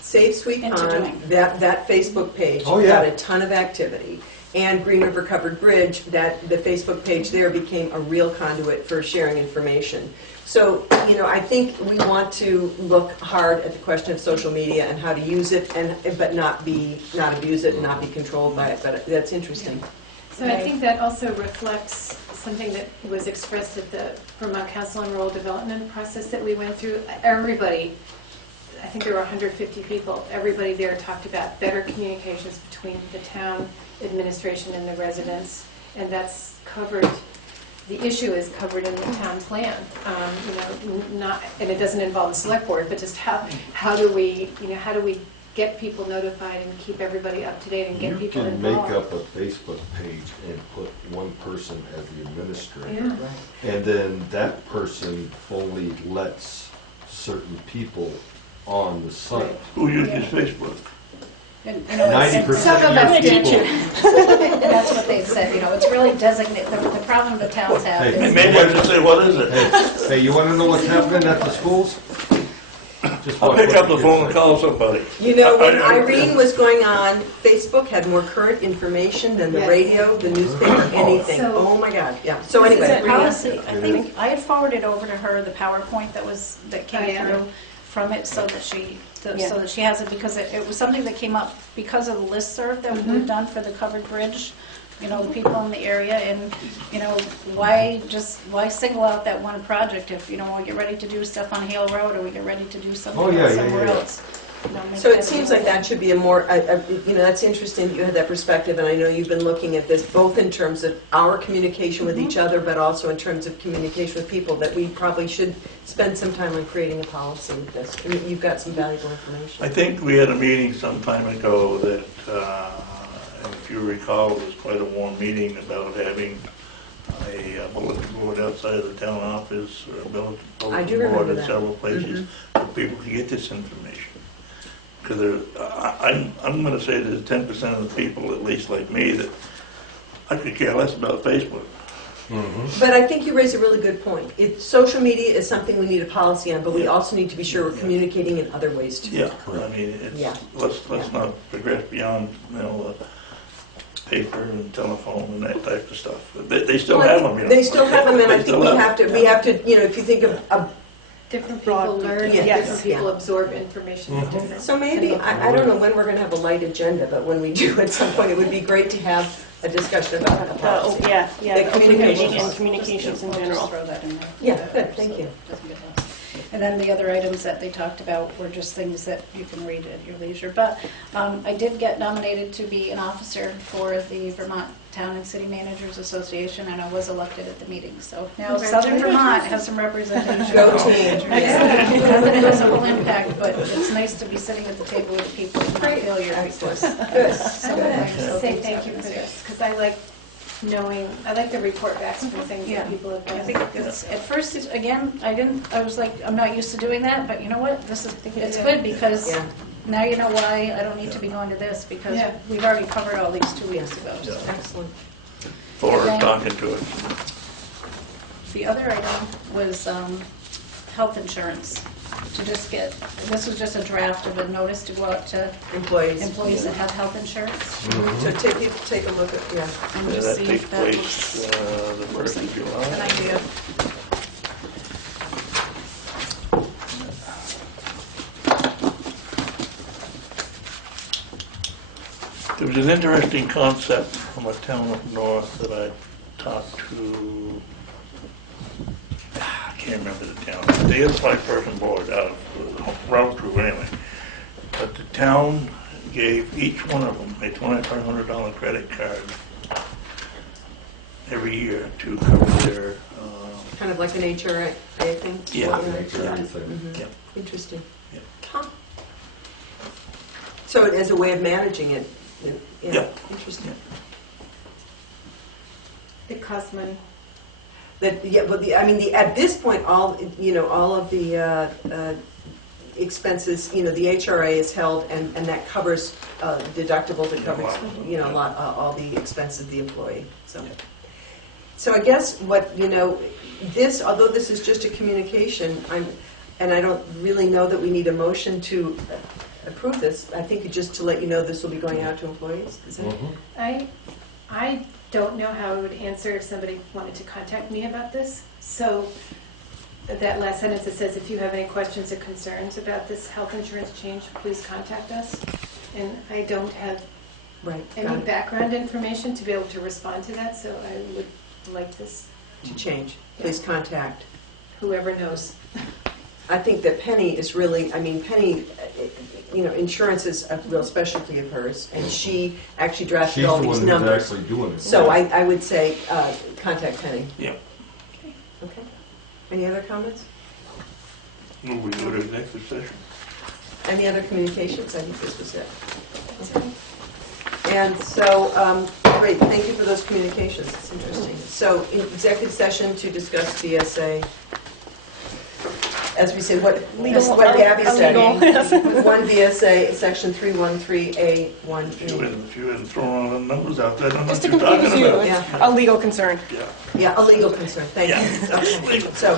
Save Sweet into Pond, doing. that Facebook page got a ton of activity. And Green River Covered Bridge, the Facebook page there became a real conduit for sharing information. So, I think we want to look hard at the question of social media and how to use it, but not abuse it and not be controlled by it. But that's interesting. So I think that also reflects something that was expressed at the Vermont Council on Rural Development process that we went through. Everybody, I think there were 150 people, everybody there talked about better communications between the town administration and the residents, and that's covered. The issue is covered in the town plan, and it doesn't involve the select board, but just how do we get people notified and keep everybody up to date and get people involved? You can make up a Facebook page and put one person as the administrator, and then that person only lets certain people on the site. Who uses Facebook? 90% some of them your do. people. And that's what they've said, it's really designated, the problem the towns have Hey, is... Maybe I should say, what is it? Hey, you want to know what's happening at the schools? Just I'll watch pick what up the the phone and kids call somebody. When Irene was going on, Facebook had more current information than the radio, the newspaper, anything. Oh my God, yeah. So anyway. It's a policy. I think I had forwarded over to her the PowerPoint that came through from it, so that she has it, because it was something that came up because of the listserv that we've done for the covered bridge. The people in the area, and why single out that one project if we get ready to do stuff on Hale Road, or we get ready to do something somewhere else. So it seems like that should be a more, that's interesting that you had that perspective, and I know you've been looking at this both in terms of our communication with each other, but also in terms of communication with people, that we probably should spend some time on creating a policy with this. You've got some valuable information. I think we had a meeting some time ago that, and if you recall, it was quite a warm meeting about having a bulletin board outside of the town office, or a bulletin board in several places, so people can get this information. Because I'm going to say there's 10% of the people, at least like me, that I could care less about Facebook. But I think you raise a really good point. Social media is something we need a policy on, but we also need to be sure we're communicating in other ways too. Yeah, I mean, let's not progress beyond paper and telephone and that type of stuff. They still have them. They still have them, and I think we have to. If you think of different people learn, different people absorb information. So maybe, I don't know when we're going to have a light agenda, but when we do at some point, it would be great to have a discussion about the policy. The communications in general. Throw that in there. Yeah, good, thank you. And then the other items that they talked about were just things that you can read at your leisure. But I did get nominated to be an officer for the Vermont Town and City Managers Association, and I was elected at the meeting. So now Southern Vermont has some representation. Go team. Not that it has a full impact, but it's nice to be sitting at the table with the people and not failure. Good. So I want to say thank you for this, because I like the report backs from things that people have done. I think at first, again, I was like, I'm not used to doing that, but you know what? It's good, because now you know why I don't need to be going to this, because we've already covered all these 2 weeks ago. So. Excellent. For talking to us. The other item was health insurance, to just get, this was just a draft of a notice to go out to Employees. that have health insurance. So take a look at, yeah. And Yeah, just that see takes if that place looks the first of an July. idea. There was an interesting concept from a town up north that I talked to, I can't remember the town. They had a 5-person board out of route crew anyway. But the town gave each one of them a $2,500 credit card every year to cover their, Kind of like an HRA thing? Yeah. Mhm. Yeah. Interesting. Yeah. Huh. So as a way of managing it, Yeah. Interesting. It costs money. That, yeah, well, at this point, all of the expenses, the HRA is held, and that covers deductible that covers, a lot, all the expenses of the employee, so. So I guess although this is just a communication, and I don't really know that we need a motion to approve this. I think just to let you know this will be going out to employees. Is that? I don't know how I would answer if somebody wanted to contact me about this. So that last sentence that says, if you have any questions or concerns about this health insurance change, please contact us. And I don't have any background information to be able to respond to that, so I would like this To change. Please contact. whoever knows. I think that Penny is really, Penny, insurance is a real specialty of hers, and she actually drafted She's all the these one who's numbers. actually doing it. So I would say contact Penny. Yeah. Okay. Any other comments? We go to executive session. Any other communications? I think this was it. Okay. And so, great, thank you for those communications. It's interesting. So, in executive session to discuss VSA. As we said, what Gabby said, Illegal. 1 VSA, section 313A1E. If you hadn't thrown all the numbers out there, I don't know Just to what you're confuse talking you, about. it's Yeah. a legal concern. Yeah. Yeah, a legal concern, thank you. Okay. So,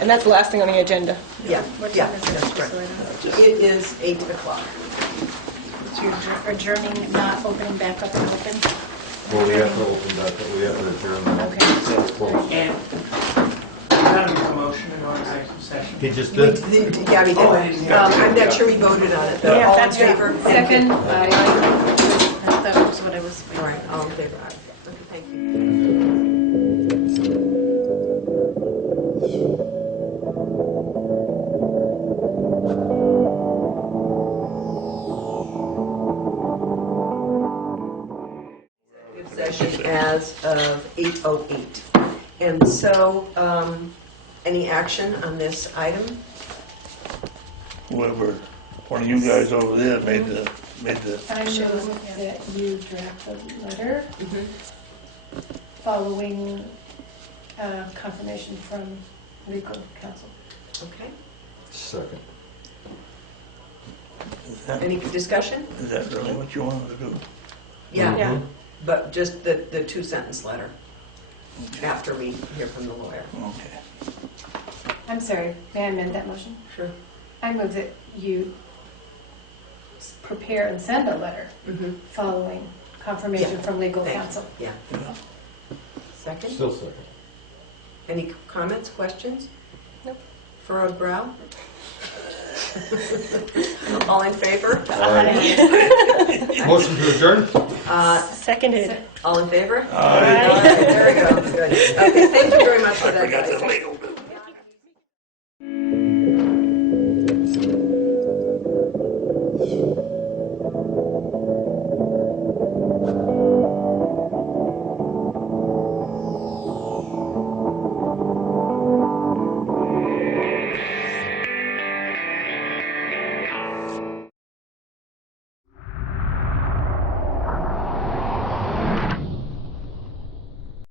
And that's the last thing on the agenda. yeah, What yeah, time is it? that's Just correct. so I know. It is 8 o'clock. So you're adjourning, not opening back up and open? Well, we have to open that, we have to adjourn that. Okay. And how do you motion in our executive session? He just We did. did, Gabby did. I'm not sure we voted on it, though. Yeah, All in that's right. favor? Thank you. Second, That was what I was. All right, all in favor? Aye. Okay, thank you. Session as of 8:08. And so, any action on this item? Whoever, one of you guys over there made the, I move that you draft a letter following confirmation from legal counsel. Okay. Second. Any discussion? is that really what you wanted to do? Yeah. Yeah. But just the 2-sentence letter after we hear from the lawyer. Okay. I'm sorry, may I amend that motion? Sure. I move that you prepare and send a letter following confirmation Yeah. from legal Thank you. counsel. Yeah. Second? Still second. Any comments, questions? Nope. Furrowed brow? All in favor? Motion to adjourn? Seconded. All in favor? Aye. There we go. Good. Okay, thank you very much for I that, forgot guys. the legal